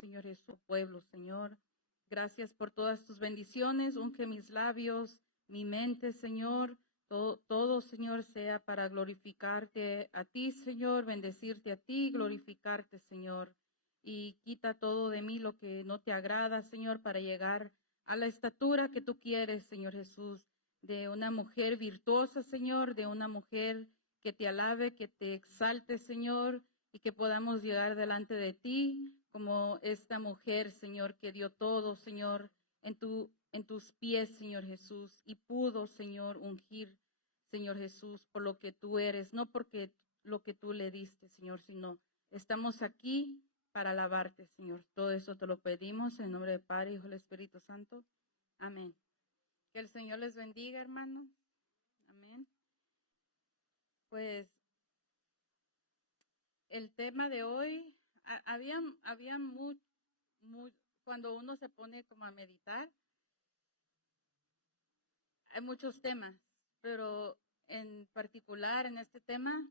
Señor Jesús, pueblo, Señor. Gracias por todas tus bendiciones. Unge mis labios, mi mente, Señor. Todo, Señor, sea para glorificarte a ti, Señor, bendecirte a ti, glorificarte, Señor. Y quita todo de mí lo que no te agrada, Señor, para llegar a la estatura que tú quieres, Señor Jesús, de una mujer virtuosa, Señor, de una mujer que te alabe, que te exalte, Señor, y que podamos llegar delante de ti como esta mujer, Señor, que dio todo, Señor, en tus pies, Señor Jesús, y pudo, Señor, ungir, Señor Jesús, por lo que tú eres, no porque lo que tú le diste, Señor, sino estamos aquí para alabarte, Señor. Todo eso te lo pedimos en nombre del Padre, Hijo y del Espíritu Santo. Amén. Que el Señor les bendiga, hermanos. Amén. Pues el tema de hoy, había cuando uno se pone como a meditar, hay muchos temas, pero en particular en este tema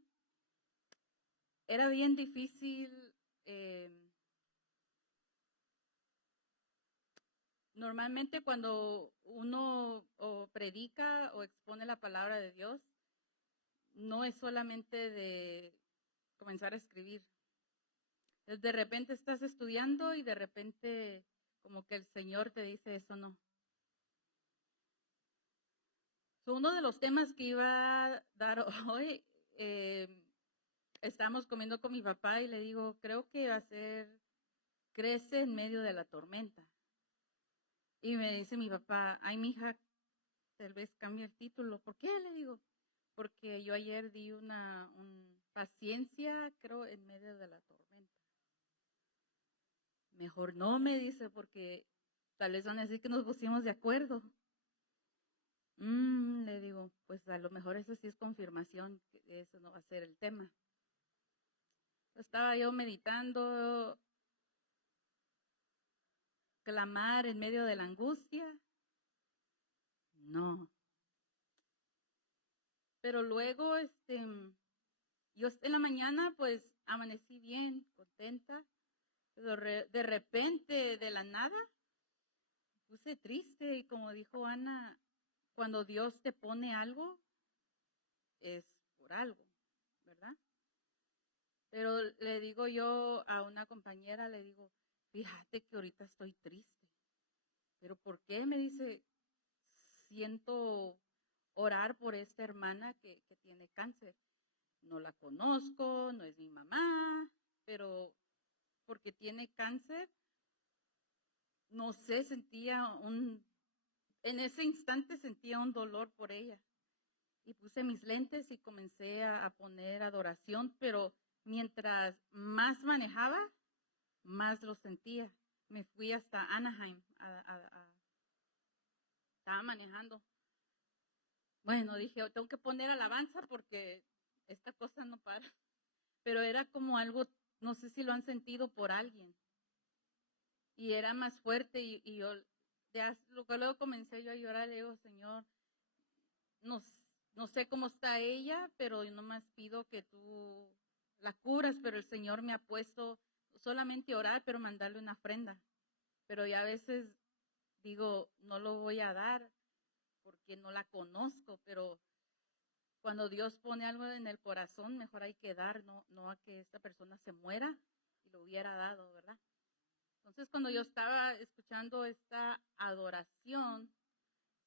era bien difícil. Normalmente cuando uno o predica o expone la palabra de Dios, no es solamente de comenzar a escribir. De repente estás estudiando y de repente como que el Señor te dice eso no. Uno de los temas que iba a dar hoy, estábamos comiendo con mi papá y le digo, creo que va a ser, crece en medio de la tormenta. Y me dice mi papá, ay, mija, tal vez cambie el título. ¿Por qué? Le digo, porque yo ayer di una paciencia, creo, en medio de la tormenta. Mejor no, me dice, porque tal vez van a decir que nos pusimos de acuerdo. Le digo, pues a lo mejor eso sí es confirmación, que eso no va a ser el tema. Estaba yo meditando, clamar en medio de la angustia. No. Pero luego, yo en la mañana pues amanecí bien, contenta. Pero de repente, de la nada, me puse triste y como dijo Ana, cuando Dios te pone algo, es por algo, ¿verdad? Pero le digo yo a una compañera, le digo, fíjate que ahorita estoy triste. ¿Pero por qué? Me dice, siento orar por esta hermana que tiene cáncer. No la conozco, no es mi mamá, pero porque tiene cáncer, no sé, en ese instante sentía un dolor por ella. Y puse mis lentes y comencé a poner adoración, pero mientras más manejaba, más lo sentía. Me fui hasta Anaheim, estaba manejando. Bueno, dije, tengo que poner alabanza porque esta cosa no para. Pero era como algo, no sé si lo han sentido por alguien. Y era más fuerte y yo, luego comencé yo a llorar, le digo, Señor, no sé cómo está ella, pero yo nomás pido que tú la cubras, pero el Señor me ha puesto solamente orar, pero mandarle una ofrenda. Pero ya a veces digo, no lo voy a dar porque no la conozco, pero cuando Dios pone algo en el corazón, mejor hay que dar, no a que esta persona se muera y lo hubiera dado, ¿verdad? Entonces, cuando yo estaba escuchando esta adoración,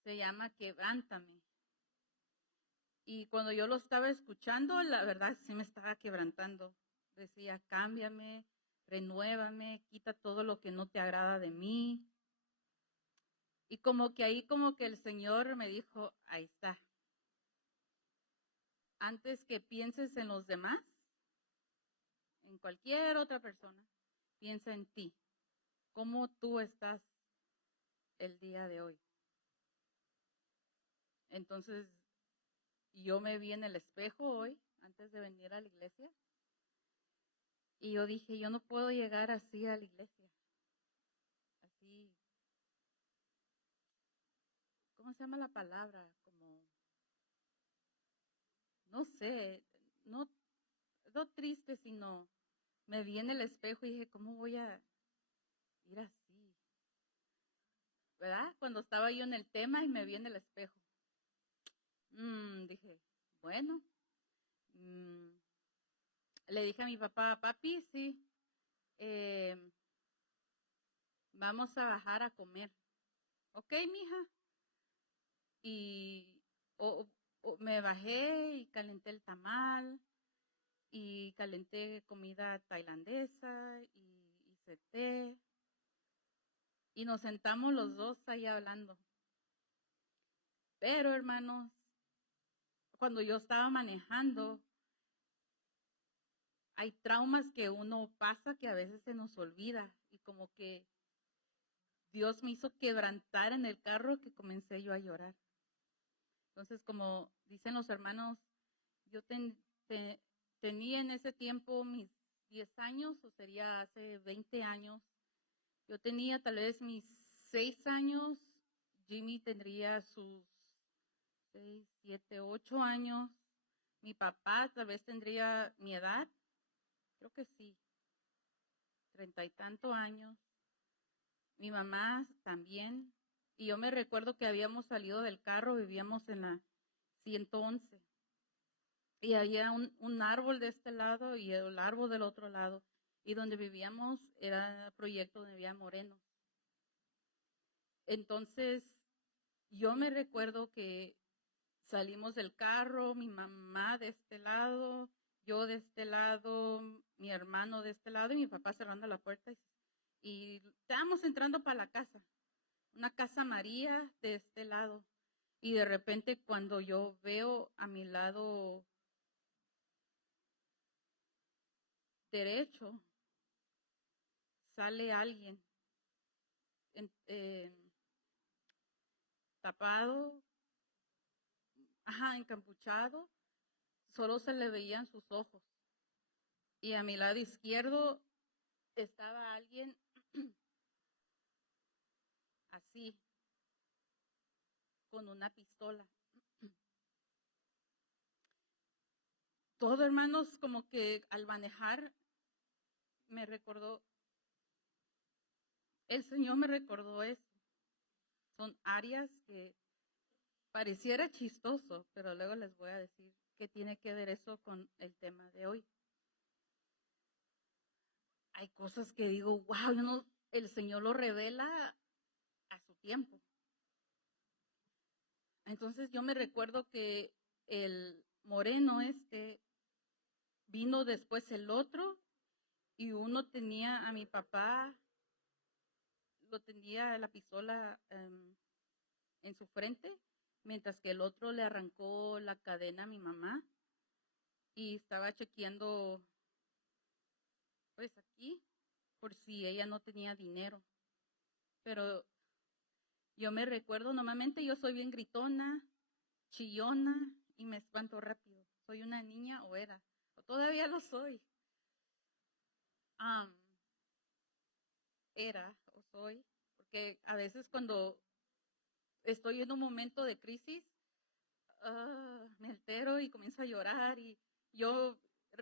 se llama Quebrántame. Y cuando yo lo estaba escuchando, la verdad sí me estaba quebrantando. Decía, cámbiame, renuévame, quita todo lo que no te agrada de mí. Y como que ahí como que el Señor me dijo, ahí está. Antes que pienses en los demás, en cualquier otra persona, piensa en ti. ¿Cómo tú estás el día de hoy? Entonces, yo me vi en el espejo hoy, antes de venir a la iglesia, y yo dije, yo no puedo llegar así a la iglesia. Así, ¿cómo se llama la palabra? Como, no sé, no, no triste, sino me vi en el espejo y dije, ¿cómo voy a Mira así, ¿verdad? Cuando estaba yo en el tema y me vi en el espejo. Dije, bueno, mm, le dije a mi papá, papi, sí, eh, vamos a bajar a comer. Ok, mija. Y me bajé y calenté el tamal y calenté comida tailandesa y hice té. Y nos sentamos los dos ahí hablando. Pero, hermanos, cuando yo estaba manejando, hay traumas que uno pasa que a veces se nos olvida. Y como que Dios me hizo quebrantar en el carro que comencé yo a llorar. Entonces, como dicen los hermanos, yo tenía en ese tiempo mis 10 años, o sería hace 20 años. Yo tenía tal vez mis 6 años, Jimmy tendría sus 6, 7, 8 años. Mi papá tal vez tendría mi edad, creo que sí, 30 y tanto años. Mi mamá también. Y yo me recuerdo que habíamos salido del carro, vivíamos en la 111. Y había un árbol de este lado y el árbol del otro lado. Y donde vivíamos era proyecto de Vía Moreno. Entonces, yo me recuerdo que salimos del carro, mi mamá de este lado, yo de este lado, mi hermano de este lado y mi papá cerrando la puerta. Y estábamos entrando para la casa, una casa María de este lado. Y de repente cuando yo veo a mi lado derecho, sale alguien tapado, encapuchado, solo se le veían sus ojos. Y a mi lado izquierdo estaba alguien así, con una pistola. Todo, hermanos, como que al manejar me recordó, el Señor me recordó eso. Son áreas que pareciera chistoso, pero luego les voy a decir qué tiene que ver eso con el tema de hoy. Hay cosas que digo, wow, el Señor lo revela a su tiempo. Entonces yo me recuerdo que el moreno vino después el otro y uno tenía a mi papá, lo tenía la pistola en su frente, mientras que el otro le arrancó la cadena a mi mamá y estaba chequeando pues aquí por si ella no tenía dinero. Pero yo me recuerdo, normalmente yo soy bien gritona, chillona y me espanto rápido. Soy una niña o era, o todavía lo soy. Era o soy, porque a veces cuando estoy en un momento de crisis, me altero y comienzo a llorar y yo,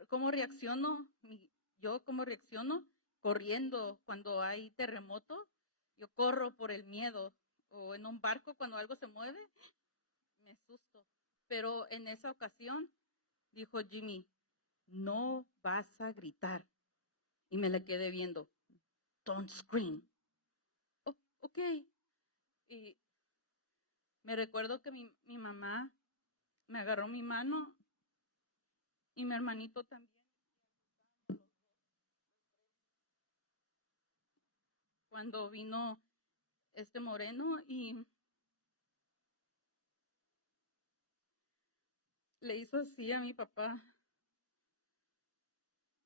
¿cómo reacciono? Yo, ¿cómo reacciono? Corriendo cuando hay terremoto, yo corro por el miedo, o en un barco cuando algo se mueve, me asusto. Pero en esa ocasión dijo Jimmy, no vas a gritar. Y me le quedé viendo, don't scream. Oh, ok. Y me recuerdo que mi mamá me agarró mi mano y mi hermanito también. Cuando vino este moreno y le hizo así a mi papá.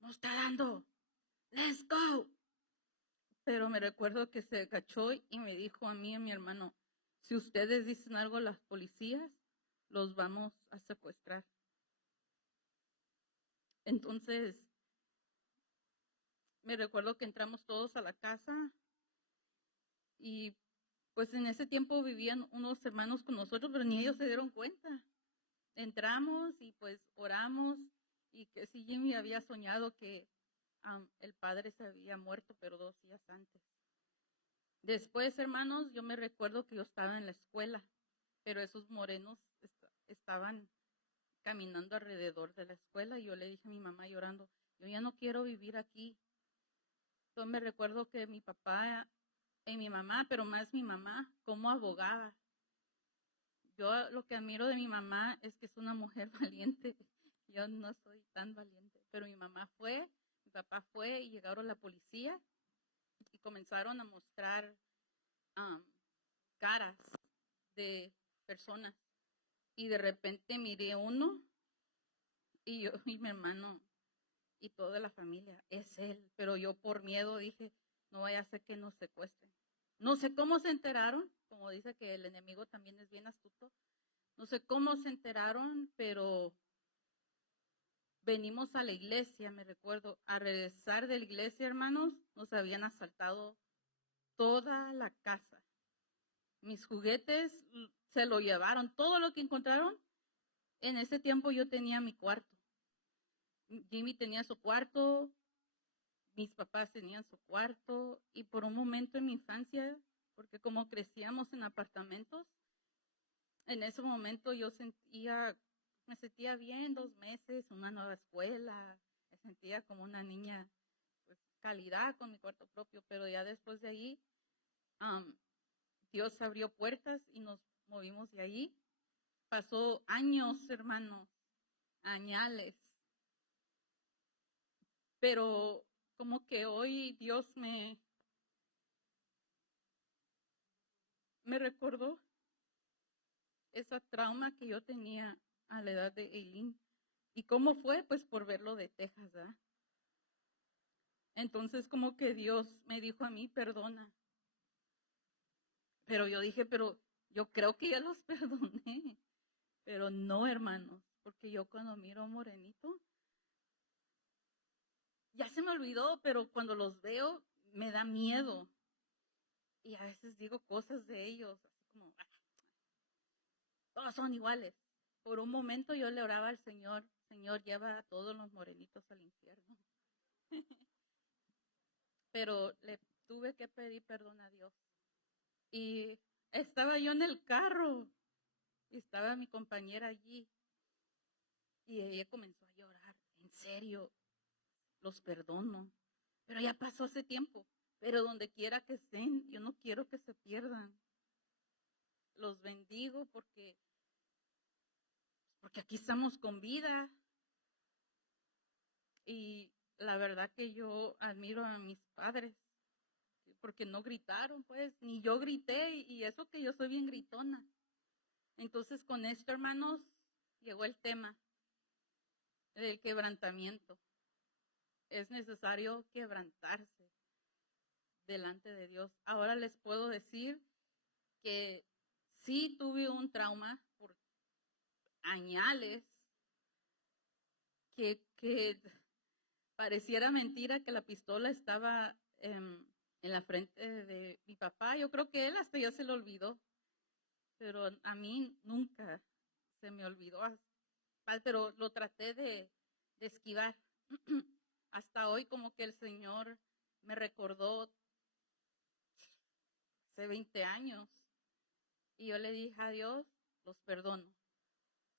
No está dando. Let's go. Pero me recuerdo que se agachó y me dijo a mí y a mi hermano, si ustedes dicen algo a las policías, los vamos a secuestrar. Entonces, me recuerdo que entramos todos a la casa y pues en ese tiempo vivían unos hermanos con nosotros, pero ni ellos se dieron cuenta. Entramos y pues oramos y que sí, Jimmy había soñado que el padre se había muerto, pero 2 días antes. Después, hermanos, yo me recuerdo que yo estaba en la escuela, pero esos morenos estaban caminando alrededor de la escuela y yo le dije a mi mamá llorando, yo ya no quiero vivir aquí. Entonces me recuerdo que mi papá y mi mamá, pero más mi mamá, como abogada. Yo lo que admiro de mi mamá es que es una mujer valiente. Yo no soy tan valiente, pero mi mamá fue, mi papá fue y llegaron la policía y comenzaron a mostrar um, caras de personas. Y de repente miré uno y yo y mi hermano y toda la familia, es él. Pero yo por miedo dije, no vaya a ser que nos secuestren. No sé cómo se enteraron, como dice que el enemigo también es bien astuto. No sé cómo se enteraron, pero venimos a la iglesia, me recuerdo, a regresar de la iglesia, hermanos, nos habían asaltado toda la casa. Mis juguetes se lo llevaron, todo lo que encontraron. En ese tiempo yo tenía mi cuarto. Jimmy tenía su cuarto, mis papás tenían su cuarto y por un momento en mi infancia, porque como crecíamos en apartamentos, en ese momento yo me sentía bien, 2 meses, una nueva escuela, me sentía como una niña, pues, calidad con mi cuarto propio, pero ya después de ahí, Dios abrió puertas y nos movimos de ahí. Pasó años, hermanos, añales, pero como que hoy Dios me recordó esa trauma que yo tenía a la edad de Eileen. ¿Y cómo fue? Pues por verlo de Texas, ¿verdad? Entonces como que Dios me dijo a mí, perdona. Pero yo dije, pero yo creo que ya los perdoné. Pero no, hermanos, porque yo cuando miro a Morenito, ya se me olvidó, pero cuando los veo me da miedo. Y a veces digo cosas de ellos, así como, todos son iguales. Por un momento yo le oraba al Señor, Señor, lleva a todos los morenitos al infierno. Pero le tuve que pedir perdón a Dios. Y estaba yo en el carro, y estaba mi compañera allí, y ella comenzó a llorar. En serio, los perdono. Pero ya pasó ese tiempo. Pero donde quiera que estén, yo no quiero que se pierdan. Los bendigo porque aquí estamos con vida. Y la verdad que yo admiro a mis padres, porque no gritaron, pues, ni yo grité, y eso que yo soy bien gritona. Entonces, con esto, hermanos, llegó el tema del quebrantamiento. Es necesario quebrantarse delante de Dios. Ahora les puedo decir que sí tuve un trauma por añales, que pareciera mentira que la pistola estaba en la frente de mi papá. Yo creo que él hasta ya se lo olvidó, pero a mí nunca se me olvidó, pero lo traté de esquivar. Hasta hoy como que el Señor me recordó hace 20 años y yo le dije a Dios, los perdono.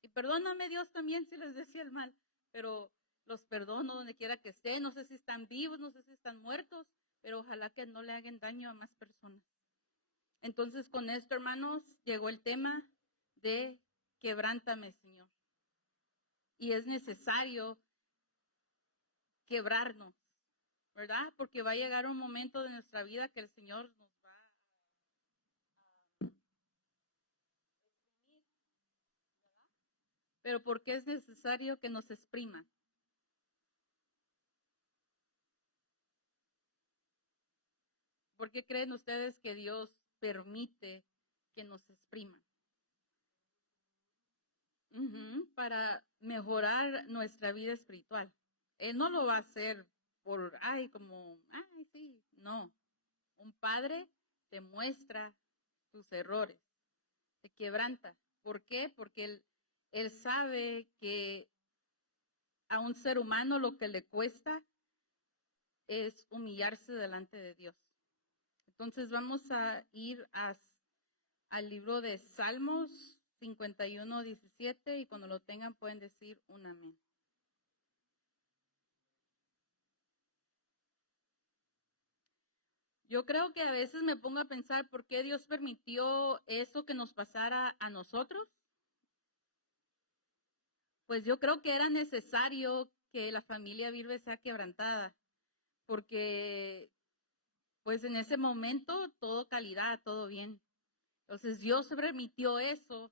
Y perdóname Dios también si les decía el mal, pero los perdono donde quiera que estén, no sé si están vivos, no sé si están muertos, pero ojalá que no le hagan daño a más personas. Entonces con esto, hermanos, llegó el tema de quebrántame, Señor. Y es necesario quebrarnos, ¿verdad? Porque va a llegar un momento de nuestra vida que el Señor nos va a exprimir, ¿verdad? Pero ¿por qué es necesario que nos exprima? ¿Por qué creen ustedes que Dios permite que nos expriman? Para mejorar nuestra vida espiritual. Él no lo va a hacer por, sí, no. Un padre te muestra tus errores, te quebranta. ¿Por qué? Porque él sabe que a un ser humano lo que le cuesta es humillarse delante de Dios. Entonces vamos a ir al libro de Salmos 51, 17 y cuando lo tengan pueden decir un amén. Yo creo que a veces me pongo a pensar por qué Dios permitió eso que nos pasara a nosotros. Pues yo creo que era necesario que la familia Virbe sea quebrantada, porque pues en ese momento todo calidad, todo bien. Entonces Dios permitió eso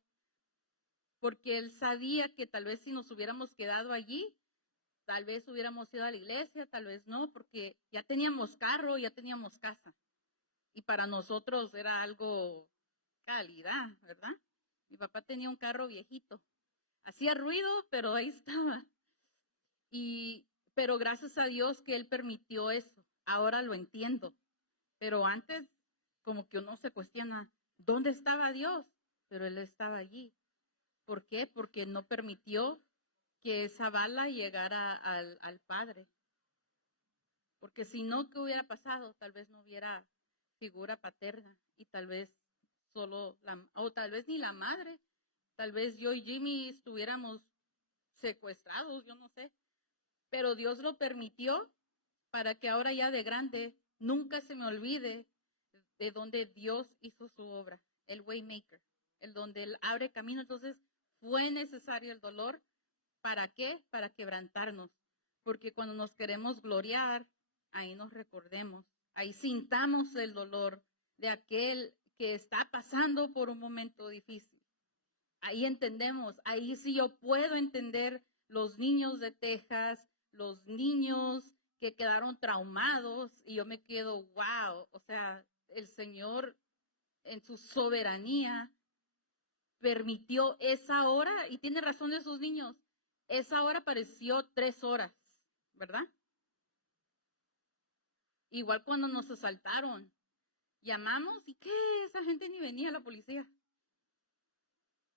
porque Él sabía que tal vez si nos hubiéramos quedado allí, tal vez hubiéramos ido a la iglesia, tal vez no, porque ya teníamos carro, ya teníamos casa. Y para nosotros era algo calidad, ¿verdad? Mi papá tenía un carro viejito. Hacía ruido, pero ahí estaba. Pero gracias a Dios que Él permitió eso. Ahora lo entiendo. Pero antes, como que uno se cuestiona, ¿dónde estaba Dios? Pero Él estaba allí. ¿Por qué? Porque no permitió que esa bala llegara al Padre. Porque si no, ¿qué hubiera pasado? Tal vez no hubiera figura paterna y tal vez o tal vez ni la madre. Tal vez yo y Jimmy estuviéramos secuestrados, yo no sé. Pero Dios lo permitió para que ahora ya de grande nunca se me olvide de donde Dios hizo su obra, el Waymaker, el donde Él abre camino. Entonces fue necesario el dolor. ¿Para qué? Para quebrantarnos. Porque cuando nos queremos gloriar, ahí nos recordemos, ahí sintamos el dolor de aquel que está pasando por un momento difícil. Ahí entendemos, ahí sí yo puedo entender los niños de Texas, los niños que quedaron traumados y yo me quedo, wow, o sea, el Señor en su soberanía permitió esa hora y tiene razón esos niños. Esa hora pareció 3 horas, ¿verdad? Igual cuando nos asaltaron, llamamos y ¿qué? Esa gente ni venía, la policía.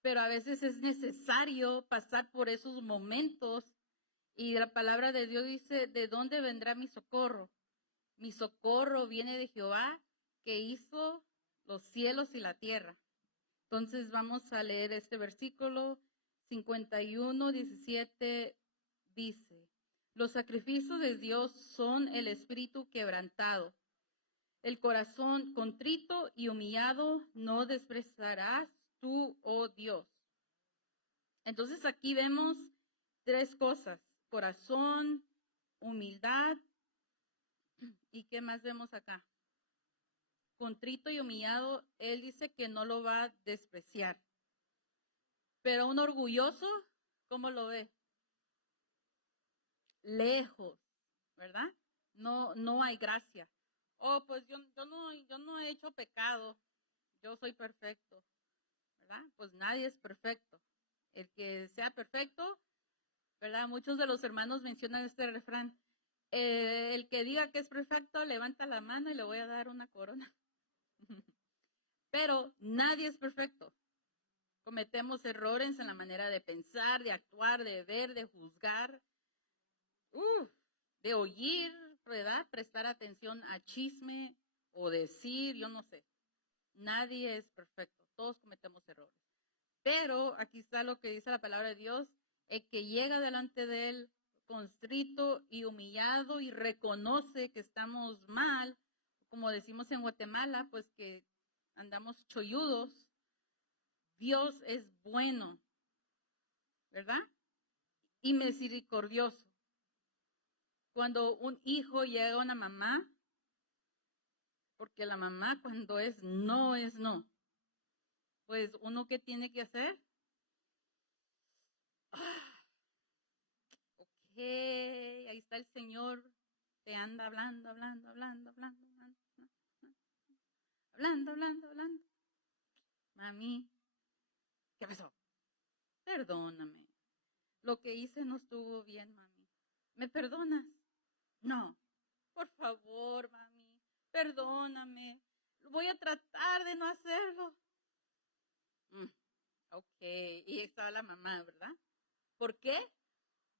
Pero a veces es necesario pasar por esos momentos y la palabra de Dios dice, ¿de dónde vendrá mi socorro? Mi socorro viene de Jehová que hizo los cielos y la tierra. Entonces vamos a leer este versículo 51, 17 dice, los sacrificios de Dios son el espíritu quebrantado. El corazón contrito y humillado no despreciarás tú, oh Dios. Entonces aquí vemos 3 cosas, corazón, humildad, ¿y qué más vemos acá? Contrito y humillado, Él dice que no lo va a despreciar. Pero un orgulloso, ¿cómo lo ve? Lejos, ¿verdad? No hay gracia. Oh, pues yo no he hecho pecado, yo soy perfecto, ¿verdad? Pues nadie es perfecto. El que sea perfecto, ¿verdad? Muchos de los hermanos mencionan este refrán. El que diga que es perfecto, levanta la mano y le voy a dar una corona. Pero nadie es perfecto. Cometemos errores en la manera de pensar, de actuar, de ver, de juzgar, de oír, ¿verdad? Prestar atención a chisme o decir, yo no sé. Nadie es perfecto, todos cometemos errores. Pero aquí está lo que dice la palabra de Dios, el que llega delante de Él constrito y humillado y reconoce que estamos mal, como decimos en Guatemala, pues que andamos cholludos. Dios es bueno, ¿verdad? Y misericordioso. Cuando un hijo llega a una mamá, porque la mamá cuando es no, pues uno ¿qué tiene que hacer? Ok, ahí está el Señor, te anda hablando. Mami, ¿qué pasó? Perdóname. Lo que hice no estuvo bien, mami. ¿Me perdonas? No. Por favor, mami, perdóname. Voy a tratar de no hacerlo. Ok, y estaba la mamá, ¿verdad? ¿Por qué?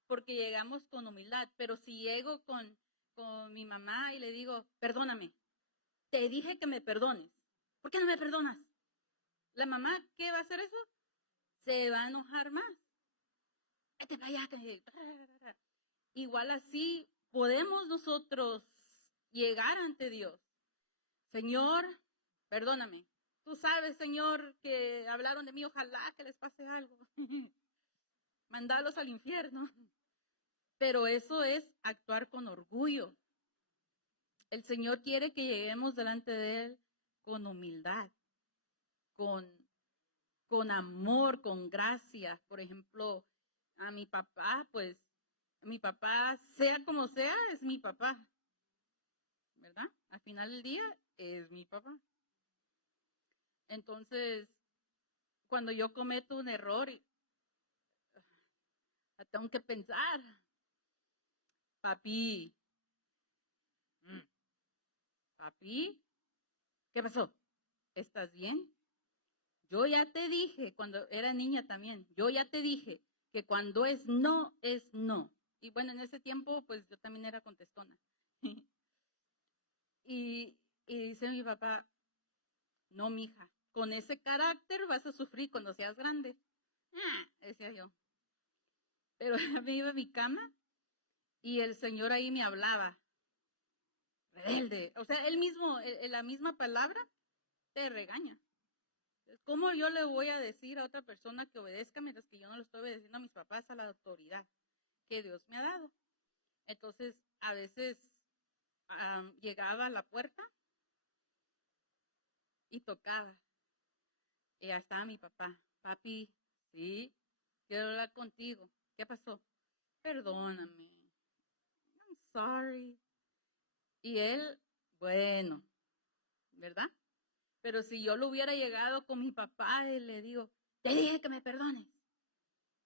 Porque llegamos con humildad. Pero si llego con mi mamá y le digo, perdóname, te dije que me perdones. ¿Por qué no me perdonas? La mamá, ¿qué va a hacer eso? Se va a enojar más. Vete para allá. Igual así podemos nosotros llegar ante Dios. Señor, perdóname. Tú sabes, Señor, que hablaron de mí, ojalá que les pase algo. Mandarlos al infierno. Pero eso es actuar con orgullo. El Señor quiere que lleguemos delante de Él con humildad, con amor, con gracia. Por ejemplo, a mi papá, pues, mi papá, sea como sea, es mi papá, ¿verdad? Al final del día, es mi papá. Entonces, cuando yo cometo un error, tengo que pensar, papi, papi, ¿qué pasó? ¿Estás bien? Yo ya te dije, cuando era niña también, yo ya te dije que cuando es no, es no. Y bueno, en ese tiempo, pues yo también era contestona. y dice mi papá, no, mija, con ese carácter vas a sufrir cuando seas grande. Decía yo. Pero me iba a mi cama y el Señor ahí me hablaba. Rebelde. O sea, él mismo, la misma palabra, te regaña. ¿Cómo yo le voy a decir a otra persona que obedezca mientras que yo no le estoy obedeciendo a mis papás, a la autoridad que Dios me ha dado? Entonces, a veces llegaba a la puerta y tocaba. Y ya estaba mi papá. Papi, sí, quiero hablar contigo. ¿Qué pasó? Perdóname. I'm sorry. Y él, bueno, ¿verdad? Pero si yo lo hubiera llegado con mi papá y le digo, te dije que me perdones.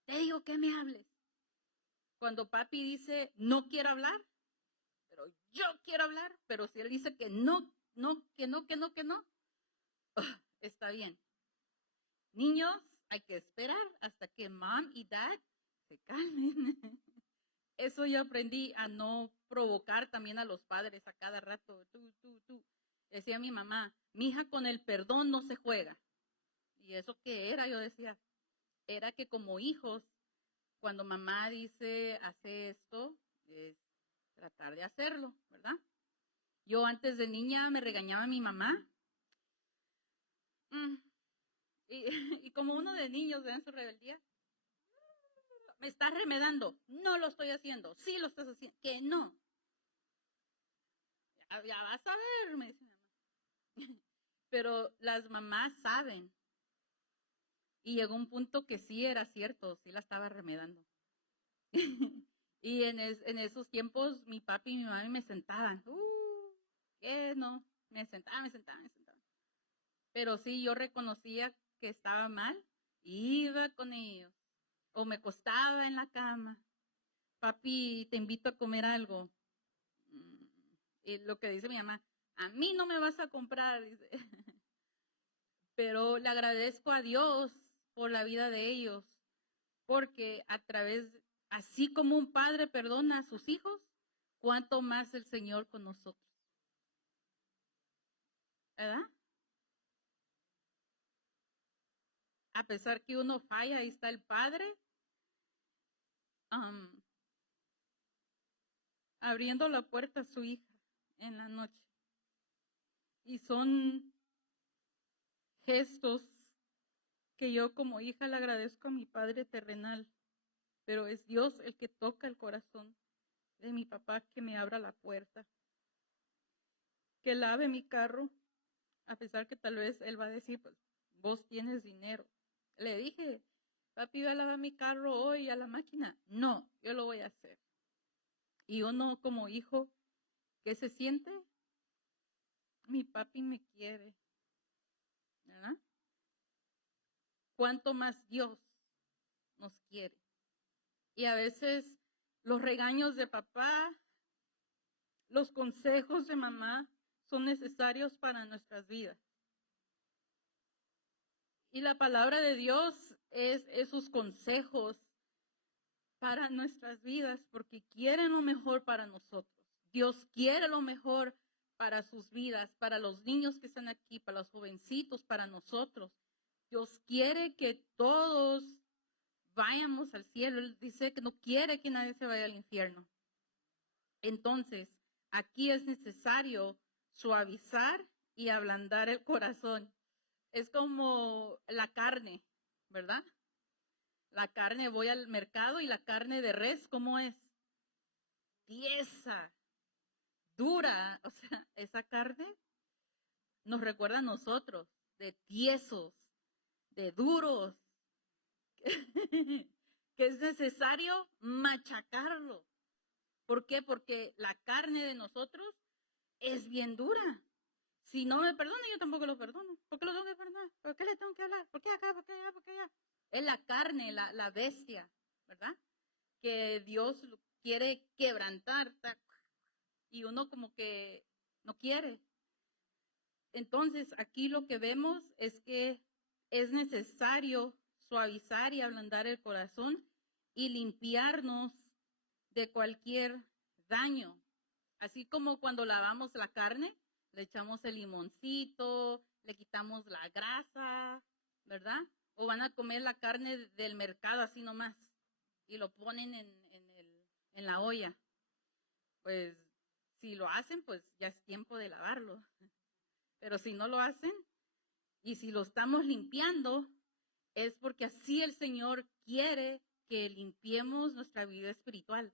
Te digo que me hables. Cuando papi dice, no quiero hablar, pero yo quiero hablar, pero si él dice que no, que no, está bien. Niños, hay que esperar hasta que mom y dad se calmen. Eso yo aprendí a no provocar también a los padres a cada rato. Tú. Decía mi mamá, mi hija, con el perdón no se juega. ¿Y eso qué era? Yo decía, era que como hijos, cuando mamá dice, hace esto, es tratar de hacerlo, ¿verdad? Yo antes de niña me regañaba a mi mamá. Y como uno de niños, ¿verdad? En su rebeldía, me estás remedando, no lo estoy haciendo, sí lo estás haciendo, que no. Ya vas a ver, me dice mi mamá. Pero las mamás saben. Y llegó un punto que sí era cierto, sí la estaba remedando. Y en esos tiempos mi papi y mi mamá me sentaban. ¿Qué? No, me sentaban. Pero sí, yo reconocía que estaba mal, iba con ellos. O me acostaba en la cama. Papi, te invito a comer algo. Y lo que dice mi mamá, a mí no me vas a comprar. Dice. Pero le agradezco a Dios por la vida de ellos, porque a través, así como un padre perdona a sus hijos, cuánto más el Señor con nosotros. ¿Verdad? A pesar que uno falla, ahí está el Padre abriendo la puerta a su hija en la noche. Y son gestos que yo como hija le agradezco a mi Padre terrenal, pero es Dios el que toca el corazón de mi papá, que me abra la puerta, que lave mi carro, a pesar que tal vez él va a decir, pues, vos tienes dinero. Le dije, papi, voy a lavar mi carro hoy a la máquina. No, yo lo voy a hacer. Y uno como hijo, ¿qué se siente? Mi papi me quiere, ¿verdad? ¿Cuánto más Dios nos quiere? Y a veces los regaños de papá, los consejos de mamá son necesarios para nuestras vidas. Y la palabra de Dios es esos consejos para nuestras vidas, porque quiere lo mejor para nosotros. Dios quiere lo mejor para sus vidas, para los niños que están aquí, para los jovencitos, para nosotros. Dios quiere que todos vayamos al cielo. Él dice que no quiere que nadie se vaya al infierno. Entonces, aquí es necesario suavizar y ablandar el corazón. Es como la carne, ¿verdad? La carne, voy al mercado y la carne de res, ¿cómo es? Tiesa, dura. O sea, esa carne nos recuerda a nosotros, de tiesos, de duros, que es necesario machacarlo. ¿Por qué? Porque la carne de nosotros es bien dura. Si no me perdona, yo tampoco lo perdono. ¿Por qué lo tengo que perdonar? ¿Por qué le tengo que hablar? ¿Por qué acá? ¿Por qué allá? ¿Por qué allá? Es la carne, la bestia, ¿verdad? Que Dios quiere quebrantar y uno como que no quiere. Entonces, aquí lo que vemos es que es necesario suavizar y ablandar el corazón y limpiarnos de cualquier daño. Así como cuando lavamos la carne, le echamos el limoncito, le quitamos la grasa, ¿verdad? O van a comer la carne del mercado así nomás y lo ponen en la olla. Pues si lo hacen, pues ya es tiempo de lavarlo. Pero si no lo hacen y si lo estamos limpiando, es porque así el Señor quiere que limpiemos nuestra vida espiritual.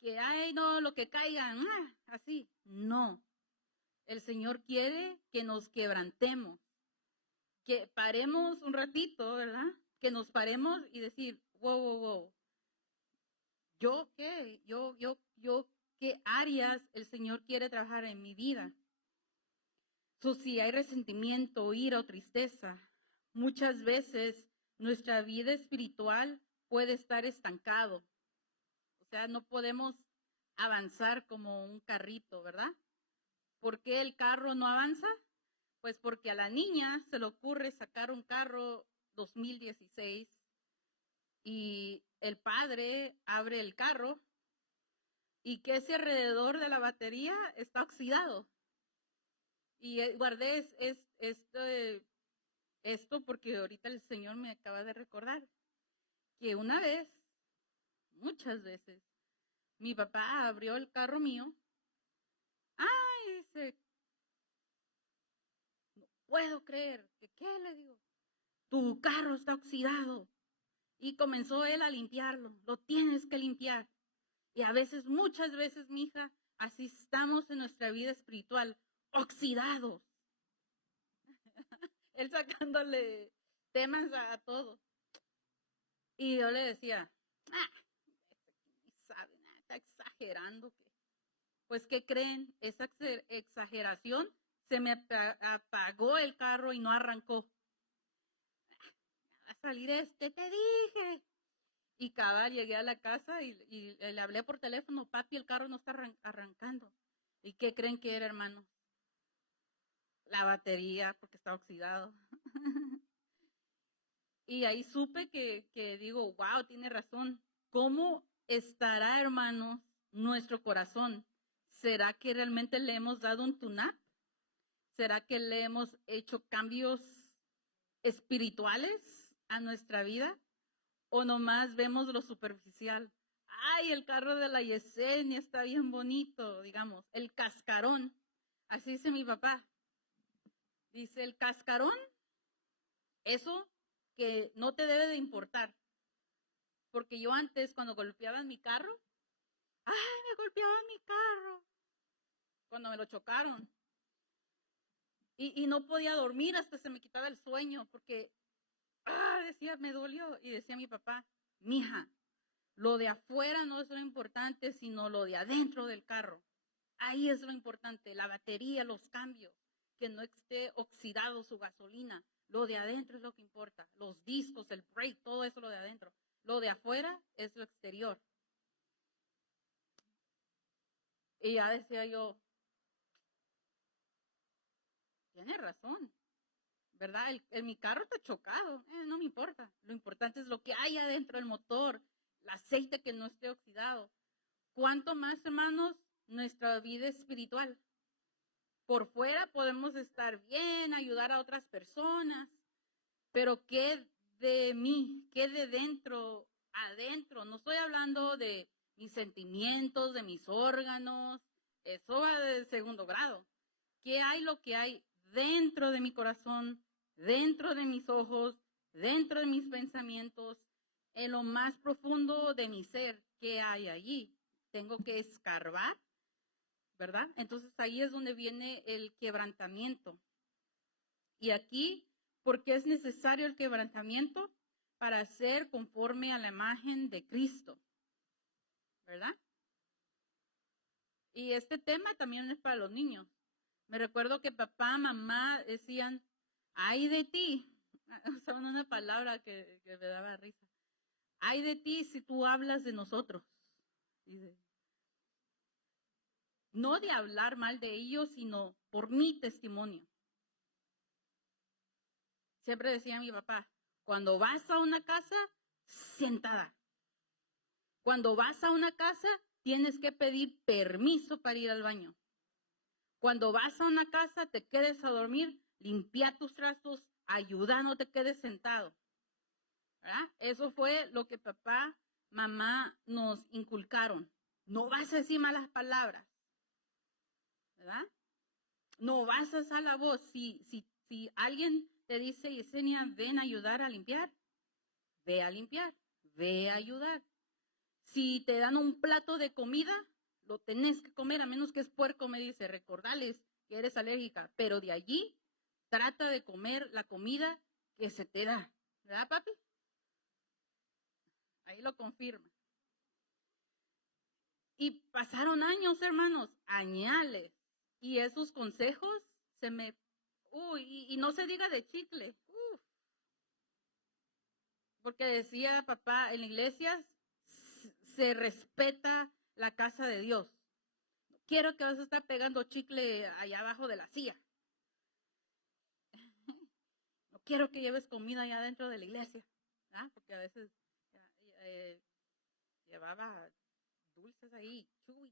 Que, ay, no, lo que caiga, así. No. El Señor quiere que nos quebrantemos, que paremos un ratito, ¿verdad? Que nos paremos y decir, wow, wow, wow. ¿Yo qué? ¿Qué áreas el Señor quiere trabajar en mi vida? Si hay resentimiento, ira o tristeza, muchas veces nuestra vida espiritual puede estar estancado. O sea, no podemos avanzar como un carrito, ¿verdad? ¿Por qué el carro no avanza? Pues porque a la niña se le ocurre sacar un carro 2016 y el padre abre el carro y que ese alrededor de la batería está oxidado. Y guardé esto porque ahorita el Señor me acaba de recordar que una vez, muchas veces, mi papá abrió el carro mío. ¡Ay! Dice, no puedo creer. ¿Qué le digo? Tu carro está oxidado. Y comenzó él a limpiarlo. Lo tienes que limpiar. Y a veces, muchas veces, mija, así estamos en nuestra vida espiritual, oxidados. Él sacándole temas a todo. Y yo le decía, no sabe nada, está exagerando. Pues, ¿qué creen? Esa exageración se me apagó el carro y no arrancó. Va a salir te dije. Y cabal, llegué a la casa y le hablé por teléfono, papi, el carro no está arrancando. ¿Y qué creen que era, hermano? La batería, porque está oxidado. Y ahí supe que digo, wow, tiene razón. ¿Cómo estará, hermanos, nuestro corazón? ¿Será que realmente le hemos dado un tune-up? ¿Será que le hemos hecho cambios espirituales a nuestra vida? ¿O nomás vemos lo superficial? Ay, el carro de la Yesenia está bien bonito, digamos. El cascarón. Así dice mi papá. Dice, el cascarón, eso que no te debe de importar. Porque yo antes, cuando golpeaban mi carro, ¡ay, me golpeaban mi carro! Cuando me lo chocaron. Y no podía dormir hasta se me quitaba el sueño, porque, decía, me dolió. Y decía mi papá, mija, lo de afuera no es lo importante, sino lo de adentro del carro. Ahí es lo importante, la batería, los cambios, que no esté oxidado su gasolina. Lo de adentro es lo que importa. Los discos, el brake, todo eso lo de adentro. Lo de afuera es lo exterior. Y ya decía yo, tiene razón, ¿verdad? Mi carro está chocado, no me importa. Lo importante es lo que hay adentro del motor, el aceite que no esté oxidado. ¿Cuánto más, hermanos, nuestra vida espiritual? Por fuera podemos estar bien, ayudar a otras personas, pero ¿qué de mí? ¿Qué de dentro, adentro? No estoy hablando de mis sentimientos, de mis órganos, eso va de segundo grado. ¿Qué hay lo que hay dentro de mi corazón, dentro de mis ojos, dentro de mis pensamientos, en lo más profundo de mi ser? ¿Qué hay allí? Tengo que escarbar, ¿verdad? Entonces ahí es donde viene el quebrantamiento. Y aquí, ¿por qué es necesario el quebrantamiento? Para ser conforme a la imagen de Cristo, ¿verdad? Y este tema también es para los niños. Me recuerdo que papá, mamá decían, ay de ti, usaban una palabra que me daba risa. Ay de ti si tú hablas de nosotros. Dice, no de hablar mal de ellos, sino por mi testimonio. Siempre decía mi papá, cuando vas a una casa, sentada. Cuando vas a una casa, tienes que pedir permiso para ir al baño. Cuando vas a una casa, te quedes a dormir, limpia tus trastos, ayuda, no te quedes sentado. ¿Verdad? Eso fue lo que papá, mamá nos inculcaron. No vas a decir malas palabras, ¿verdad? No vas a alzar la voz. Si alguien te dice, Yesenia, ven a ayudar a limpiar, ve a limpiar, ve a ayudar. Si te dan un plato de comida, lo tenés que comer, a menos que es puerco, me dice, recordales que eres alérgica, pero de allí trata de comer la comida que se te da, ¿verdad, papi? Ahí lo confirma. Y pasaron años, hermanos, añales, y esos consejos se me... y no se diga de chicle, porque decía papá, en la iglesia se respeta la casa de Dios. Quiero que vas a estar pegando chicle allá abajo de la silla. No quiero que lleves comida allá dentro de la iglesia, ¿verdad? Porque a veces llevaba dulces ahí, chuy.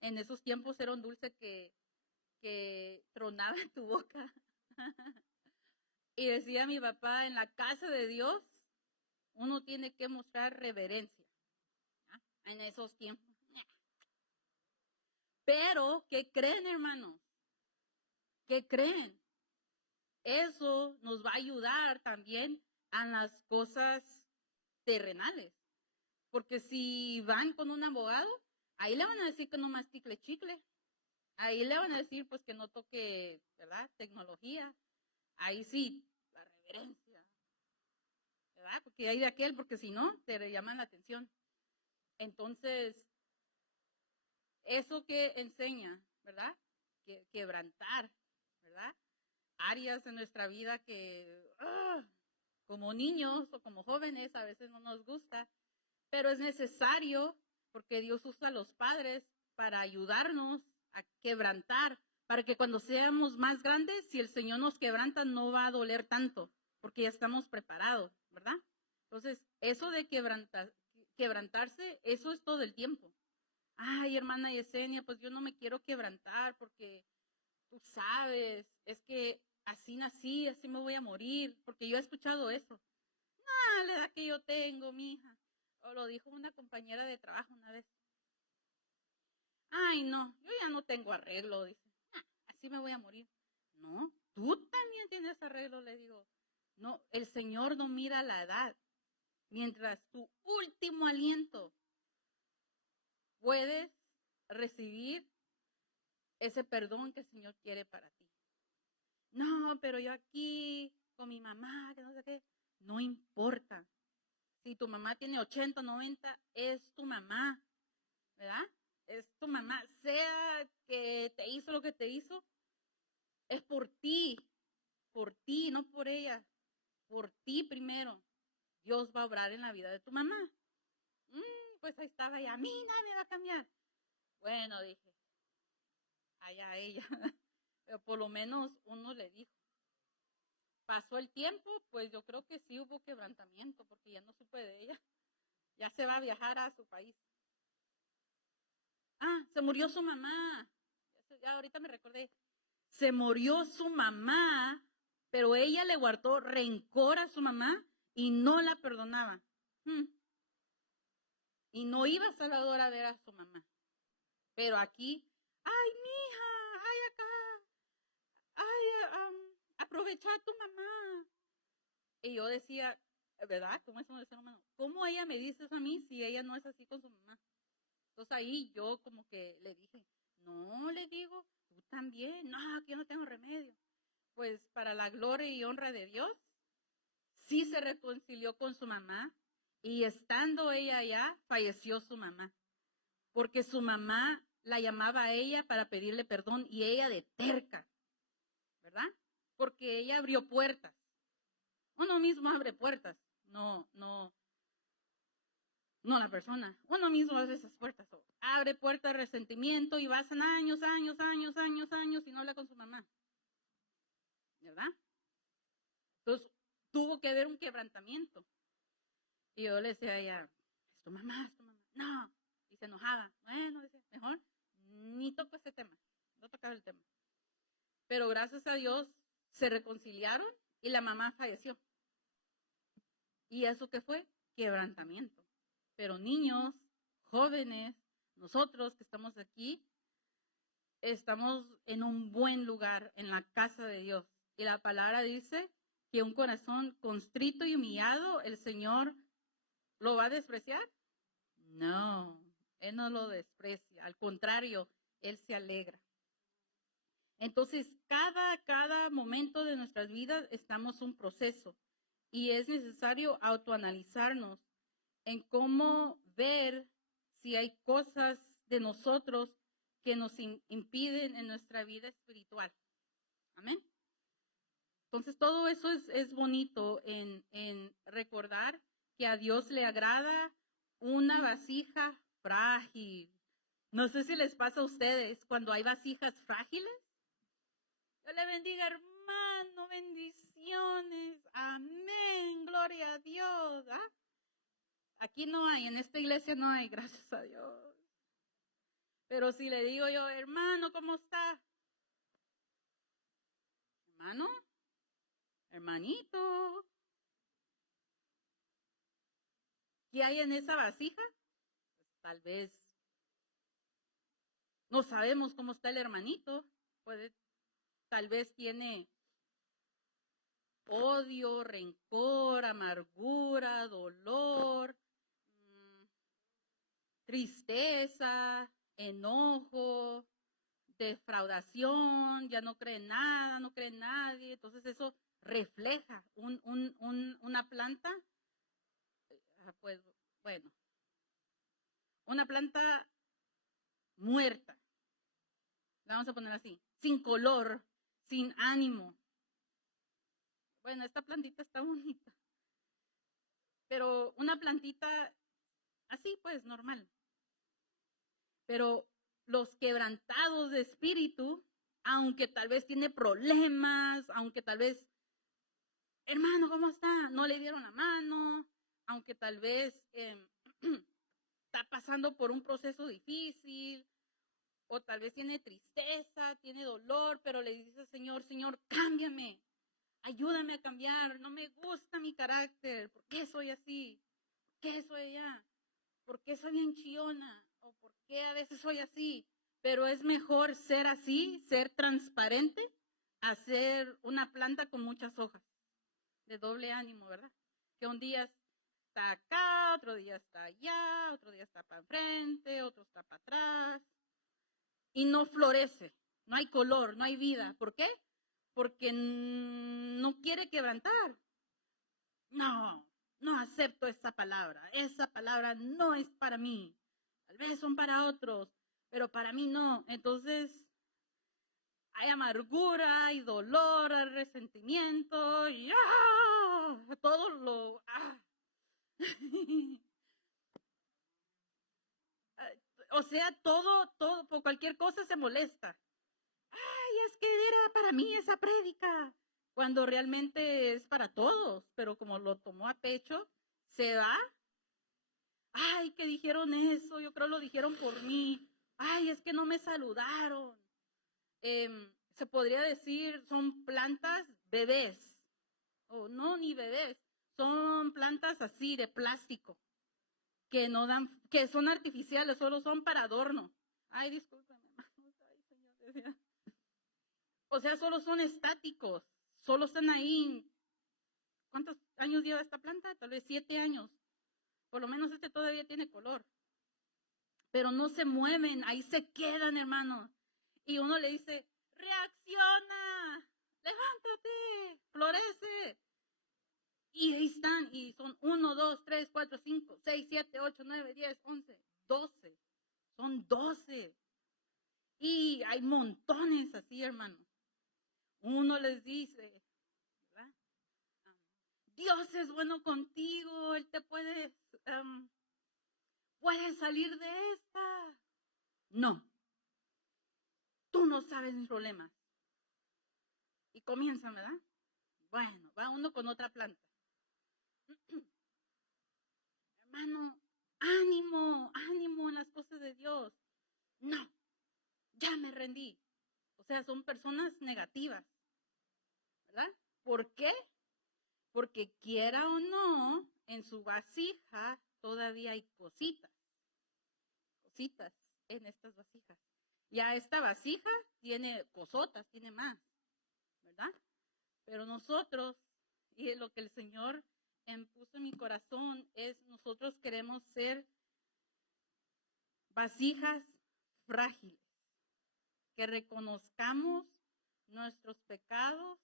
En esos tiempos era un dulce que tronaba en tu boca. Y decía mi papá, en la casa de Dios, uno tiene que mostrar reverencia. ¿Ah? En esos tiempos. Pero, ¿qué creen, hermanos? ¿Qué creen? Eso nos va a ayudar también a las cosas terrenales. Porque si van con un abogado, ahí le van a decir que no mastique chicle. Ahí le van a decir pues que no toque, ¿verdad? Tecnología. Ahí sí, la reverencia. ¿Verdad? Porque hay de aquel, porque si no, te llaman la atención. Entonces, eso que enseña, ¿verdad? Quebrantar, ¿verdad? Áreas en nuestra vida que como niños o como jóvenes a veces no nos gusta, pero es necesario porque Dios usa a los padres para ayudarnos a quebrantar, para que cuando seamos más grandes, si el Señor nos quebranta, no va a doler tanto, porque ya estamos preparados, ¿verdad? Entonces, eso de quebrantarse, eso es todo el tiempo. Ay, hermana Yesenia, pues yo no me quiero quebrantar porque tú sabes, es que así nací, así me voy a morir, porque yo he escuchado eso. Ah, la edad que yo tengo, mija. O lo dijo una compañera de trabajo una vez. Ay, no, yo ya no tengo arreglo, dice. Ah, así me voy a morir. No, tú también tienes arreglo, le digo. No, el Señor no mira la edad. Mientras tu último aliento puedes recibir ese perdón que el Señor quiere para ti. No, pero yo aquí con mi mamá, que no sé qué, no importa. Si tu mamá tiene 80, 90, es tu mamá, ¿verdad? Es tu mamá, sea que te hizo lo que te hizo, es por ti, no por ella, por ti primero. Dios va a obrar en la vida de tu mamá. Pues ahí estaba ella, a mí nada me va a cambiar. Bueno, dije, allá ella, pero por lo menos uno le dijo. Pasó el tiempo, pues yo creo que sí hubo quebrantamiento, porque ya no supe de ella. Ya se va a viajar a su país. Ah, se murió su mamá. ya ahorita me recordé, se murió su mamá, pero ella le guardó rencor a su mamá y no la perdonaba. Y no iba Salvador a ver a su mamá. Pero aquí, ay, mija, ay, acá, ay, aprovecha a tu mamá. Y yo decía, ¿verdad? ¿Cómo es uno de ser humano? ¿Cómo ella me dice eso a mí si ella no es así con su mamá? Entonces ahí yo como que le dije, no, le digo, tú también, no, que yo no tengo remedio. Pues para la gloria y honra de Dios, sí se reconcilió con su mamá y estando ella allá, falleció su mamá. Porque su mamá la llamaba a ella para pedirle perdón y ella de terca, ¿verdad? Porque ella abrió puertas. Uno mismo abre puertas, no la persona. Uno mismo abre esas puertas. Abre puertas de resentimiento y pasan años y no habla con su mamá, ¿verdad? Entonces tuvo que haber un quebrantamiento. Y yo le decía a ella, es tu mamá, no. Y se enojaba. Bueno, decía, mejor ni toco ese tema, no tocaba el tema. Pero gracias a Dios se reconciliaron y la mamá falleció. ¿Y eso qué fue? Quebrantamiento. Pero niños, jóvenes, nosotros que estamos aquí, estamos en un buen lugar, en la casa de Dios. Y la palabra dice que un corazón constrito y humillado, el Señor lo va a despreciar. No, Él no lo desprecia. Al contrario, Él se alegra. Entonces, cada momento de nuestras vidas estamos en un proceso y es necesario autoanalizarnos en cómo ver si hay cosas de nosotros que nos impiden en nuestra vida espiritual. Amén. Entonces, todo eso es bonito en recordar que a Dios le agrada una vasija frágil. No sé si les pasa a ustedes cuando hay vasijas frágiles. Dios le bendiga, hermano, bendiciones, amén, gloria a Dios. ¿Ah? Aquí no hay, en esta iglesia no hay, gracias a Dios. Pero si le digo yo, hermano, ¿cómo está? Hermano, hermanito, ¿qué hay en esa vasija? Pues, tal vez no sabemos cómo está el hermanito, tal vez tiene odio, rencor, amargura, dolor, tristeza, enojo, defraudación, ya no cree en nada, no cree en nadie. Entonces eso refleja una planta, pues bueno, una planta muerta, la vamos a poner así, sin color, sin ánimo. Bueno, esta plantita está bonita, pero una plantita así pues normal. Pero los quebrantados de espíritu, aunque tal vez tiene problemas, aunque tal vez, hermano, ¿cómo está? No le dieron la mano, aunque tal vez está pasando por un proceso difícil, o tal vez tiene tristeza, tiene dolor, pero le dice al Señor, Señor, cámbiame, ayúdame a cambiar, no me gusta mi carácter, ¿por qué soy así? ¿Por qué soy allá? ¿Por qué soy bien chillona? ¿O por qué a veces soy así? Pero es mejor ser así, ser transparente, a ser una planta con muchas hojas, de doble ánimo, ¿verdad? Que un día está acá, otro día está allá, otro día está para enfrente, otro está para atrás. Y no florece, no hay color, no hay vida. ¿Por qué? Porque no quiere quebrantar. No acepto esa palabra no es para mí. Tal vez son para otros, pero para mí no. Entonces, hay amargura, hay dolor, hay resentimiento, y todo lo... O sea, todo, por cualquier cosa se molesta. Ay, es que era para mí esa prédica, cuando realmente es para todos, pero como lo tomó a pecho, se va. Ay, que dijeron eso, yo creo lo dijeron por mí. Ay, es que no me saludaron. Se podría decir, son plantas bebés, o no, ni bebés, son plantas así de plástico, que no dan, que son artificiales, solo son para adorno. Ay, discúlpeme, hermanos, ay, Señor, decía. O sea, solo son estáticos, solo están ahí. ¿Cuántos años lleva esta planta? Tal vez 7 años. Por lo menos este todavía tiene color. Pero no se mueven, ahí se quedan, hermanos. Y uno le dice, reacciona, levántate, florece. Y ahí están, y son 1, 2, 3, 4, 5, 6, 7, 8, 9, 10, 11, 12. Son 12. Y hay montones así, hermanos. Uno les dice, ¿verdad? Dios es bueno contigo, Él te puede salir de esta. No, tú no sabes mis problemas. Y comienzan, ¿verdad? Bueno, va uno con otra planta. Hermano, ánimo, ánimo en las cosas de Dios. No, ya me rendí. O sea, son personas negativas, ¿verdad? ¿Por qué? Porque quiera o no, en su vasija todavía hay cositas en estas vasijas. Ya esta vasija tiene cosotas, tiene más, ¿verdad? Pero nosotros, y lo que el Señor puso en mi corazón es, nosotros queremos ser vasijas frágiles, que reconozcamos nuestros pecados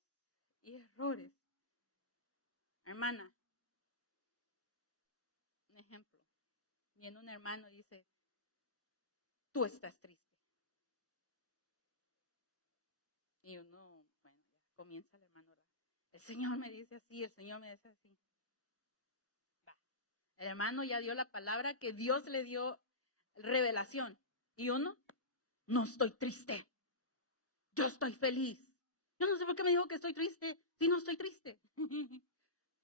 y errores. Hermana, un ejemplo, viene un hermano y dice, tú estás triste. Y uno, bueno, ya comienza el hermano a orar. El Señor me dice así, el Señor me dice así. Va. El hermano ya dio la palabra que Dios le dio revelación. Y uno, no estoy triste. Yo estoy feliz. Yo no sé por qué me dijo que estoy triste, si no estoy triste.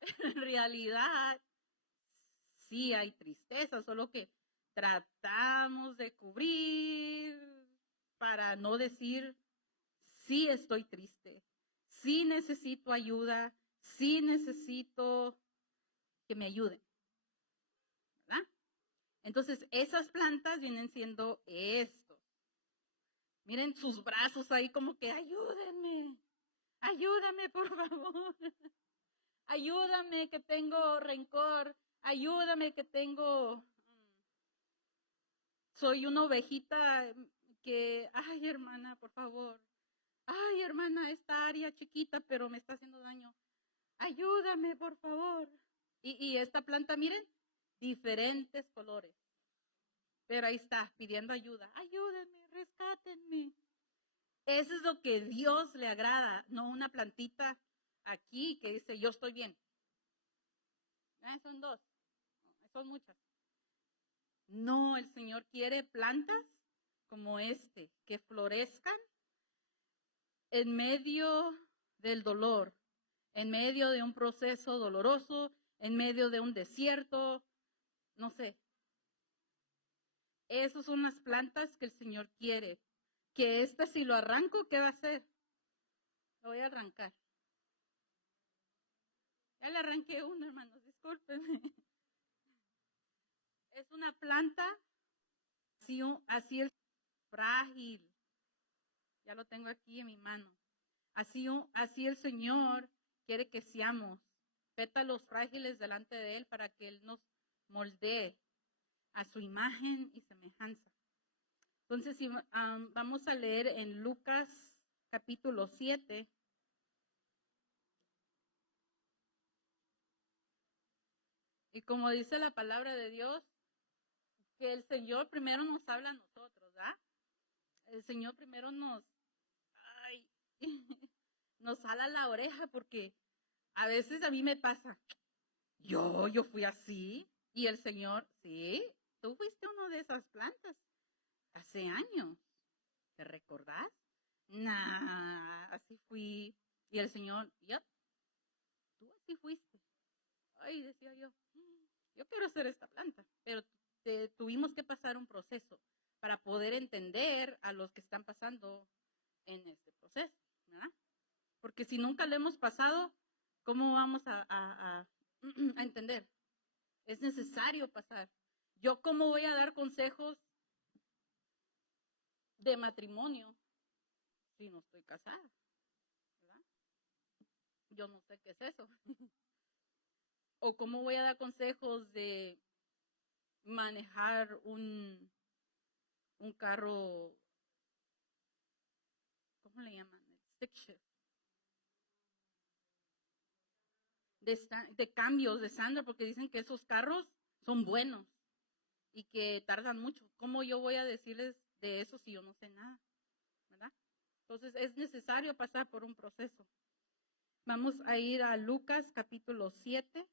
En realidad, sí hay tristeza, solo que tratamos de cubrir para no decir, sí estoy triste, sí necesito ayuda, sí necesito que me ayuden, ¿verdad? Entonces, esas plantas vienen siendo estos. Miren sus brazos ahí como que ayúdenme, ayúdame por favor, ayúdame que tengo rencor, ayúdame que tengo, soy una ovejita que, ay hermana, por favor, ay hermana, esta área chiquita pero me está haciendo daño, ayúdame por favor. Y esta planta, miren, diferentes colores, pero ahí está, pidiendo ayuda, ayúdenme, rescátenme. Eso es lo que Dios le agrada, no una plantita aquí que dice, yo estoy bien. Son 2, son muchas. No, el Señor quiere plantas como que florezcan en medio del dolor, en medio de un proceso doloroso, en medio de un desierto, no sé. Esas son las plantas que el Señor quiere. Que si lo arranco, ¿qué va a hacer? Lo voy a arrancar. Ya le arranqué una, hermanos, discúlpenme. Es una planta así es frágil. Ya lo tengo aquí en mi mano. Así el Señor quiere que seamos pétalos frágiles delante de Él para que Él nos moldee a su imagen y semejanza. Entonces, vamos a leer en Lucas capítulo 7. Y como dice la palabra de Dios, que el Señor primero nos habla a nosotros, ¿verdad? El Señor primero nos jala la oreja porque a veces a mí me pasa, yo fui así y el Señor, sí, tú fuiste uno de esas plantas hace años, ¿te recordás? Nah, así fui. Y el Señor, ya, tú así fuiste. Ay, decía yo quiero ser esta planta, pero tuvimos que pasar un proceso para poder entender a los que están pasando en este proceso, ¿verdad? Porque si nunca lo hemos pasado, ¿cómo vamos a entender? Es necesario pasar. ¿Yo cómo voy a dar consejos de matrimonio si no estoy casada? ¿Verdad? Yo no sé qué es eso. ¿O cómo voy a dar consejos de manejar un carro, ¿cómo le llaman? Stick shift. De cambios de Sandra, porque dicen que esos carros son buenos y que tardan mucho. ¿Cómo yo voy a decirles de eso si yo no sé nada? ¿Verdad? Entonces es necesario pasar por un proceso. Vamos a ir a Lucas capítulo 7,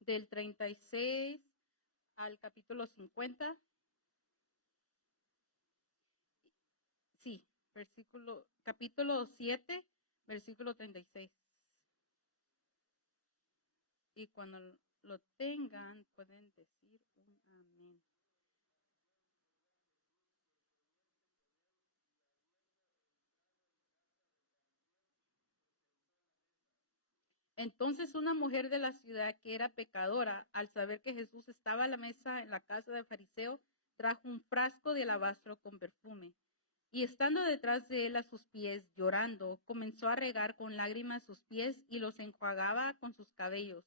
del 36 al capítulo 50. Sí, capítulo 7, versículo 36. Y cuando lo tengan, pueden decir un amén. Entonces una mujer de la ciudad que era pecadora, al saber que Jesús estaba a la mesa en la casa del fariseo, trajo un frasco de alabastro con perfume. Y estando detrás de él a sus pies, llorando, comenzó a regar con lágrimas sus pies y los enjuagaba con sus cabellos,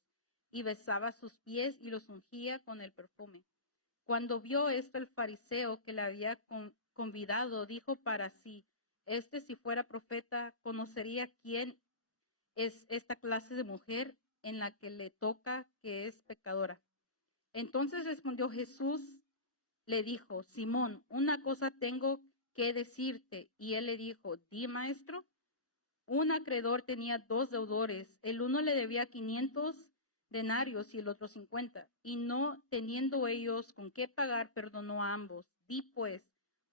y besaba sus pies y los ungía con el perfume. Cuando vio esto el fariseo que le había convidado, dijo para sí, si fuera profeta, conocería quién es esta clase de mujer en la que le toca que es pecadora. Entonces respondió Jesús, le dijo, Simón, una cosa tengo que decirte. Y él le dijo, di maestro. Un acreedor tenía 2 deudores. El uno le debía 500 denarios y el otro 50. Y no teniendo ellos con qué pagar, perdonó a ambos. Di pues,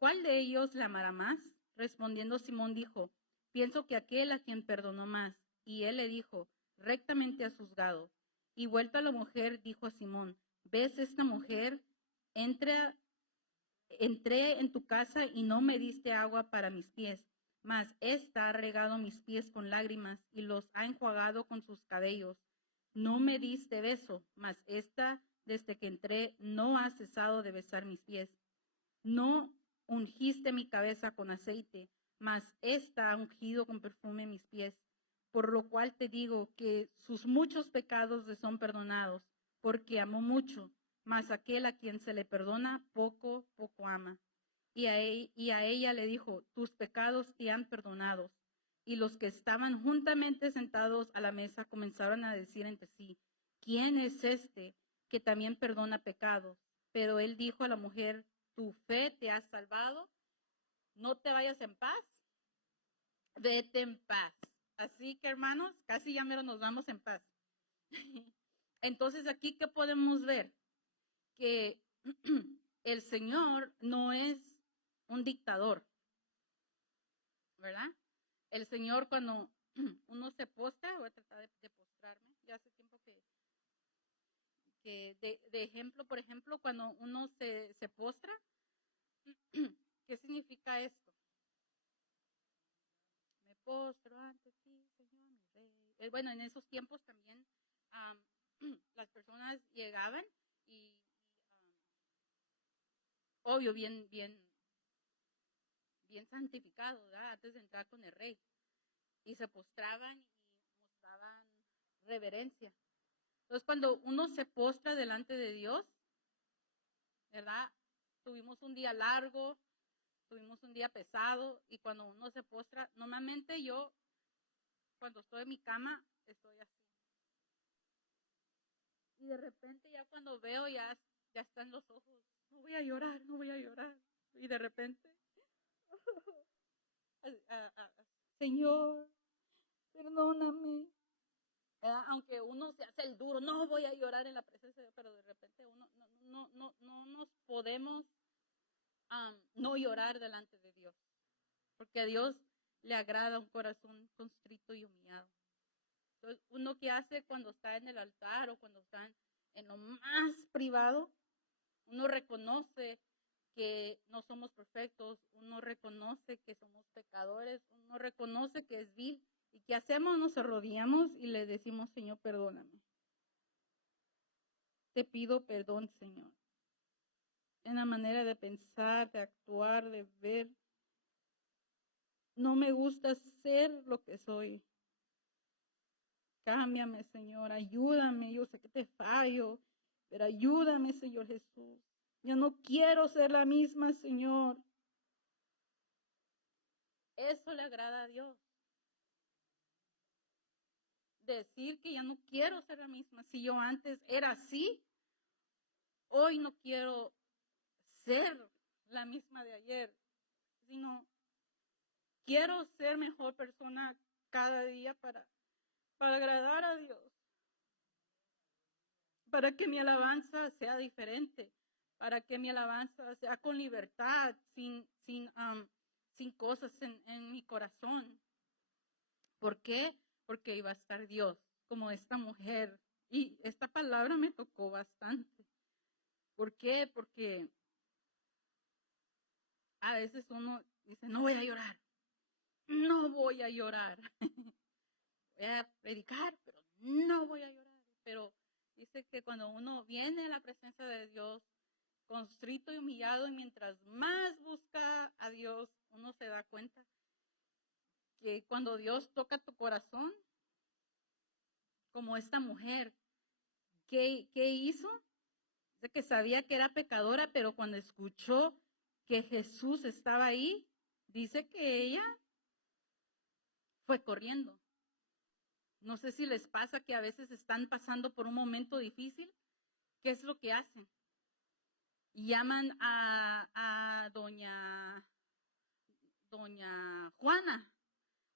¿cuál de ellos le amará más? Respondiendo Simón dijo, pienso que aquel a quien perdonó más. Y él le dijo, rectamente has juzgado. Y vuelta la mujer, dijo a Simón, ¿ves esta mujer? Entré en tu casa y no me diste agua para mis pies, mas ésta ha regado mis pies con lágrimas y los ha enjuagado con sus cabellos. No me diste beso, mas ésta, desde que entré, no ha cesado de besar mis pies. No ungiste mi cabeza con aceite, mas ésta ha ungido con perfume mis pies. Por lo cual te digo que sus muchos pecados le son perdonados, porque amó mucho, mas aquel a quien se le perdona, poco ama. Y a ella le dijo, tus pecados te han perdonados. Y los que estaban juntamente sentados a la mesa comenzaron a decir entre sí, ¿quién es este que también perdona pecados? Pero él dijo a la mujer, tu fe te ha salvado, no te vayas en paz, vete en paz. Así que hermanos, casi ya mero nos vamos en paz. Entonces aquí, ¿qué podemos ver? Que el Señor no es un dictador, ¿verdad? El Señor cuando uno se postra, voy a tratar de postrarme, ya hace tiempo que de ejemplo, por ejemplo, cuando uno se postra, ¿qué significa esto? Me postro ante ti, Señor, mi Rey. Bueno, en esos tiempos también las personas llegaban y obvio, bien santificados, ¿verdad? Antes de entrar con el rey. Y se postraban y mostraban reverencia. Entonces, cuando uno se postra delante de Dios, ¿verdad? Tuvimos un día largo, tuvimos un día pesado, y cuando uno se postra, normalmente yo, cuando estoy en mi cama, estoy así. Y de repente ya cuando veo, ya están los ojos, no voy a llorar. Y de repente, Señor, perdóname. Aunque uno se hace el duro, no voy a llorar en la presencia de Dios, pero de repente uno no nos podemos no llorar delante de Dios, porque a Dios le agrada un corazón constrito y humillado. Entonces, uno que hace cuando está en el altar o cuando está en lo más privado, uno reconoce que no somos perfectos, uno reconoce que somos pecadores, uno reconoce que es vil. ¿Y qué hacemos? Nos arrodillamos y le decimos, Señor, perdóname. Te pido perdón, Señor. En la manera de pensar, de actuar, de ver. No me gusta ser lo que soy. Cámbiame, Señor, ayúdame. Yo sé que te fallo, pero ayúdame, Señor Jesús. Yo no quiero ser la misma, Señor. Eso le agrada a Dios. Decir que ya no quiero ser la misma. Si yo antes era así, hoy no quiero ser la misma de ayer, sino quiero ser mejor persona cada día para agradar a Dios, para que mi alabanza sea diferente, para que mi alabanza sea con libertad, sin cosas en mi corazón. ¿Por qué? Porque iba a estar Dios, como esta mujer. Y esta palabra me tocó bastante. ¿Por qué? Porque a veces uno dice, no voy a llorar, no voy a llorar. Voy a predicar, pero no voy a llorar. Pero dice que cuando uno viene a la presencia de Dios, constrito y humillado, y mientras más busca a Dios, uno se da cuenta que cuando Dios toca tu corazón, como esta mujer, ¿qué hizo? Dice que sabía que era pecadora, pero cuando escuchó que Jesús estaba ahí, dice que ella fue corriendo. No sé si les pasa que a veces están pasando por un momento difícil. ¿Qué es lo que hacen? Llaman a doña Juana.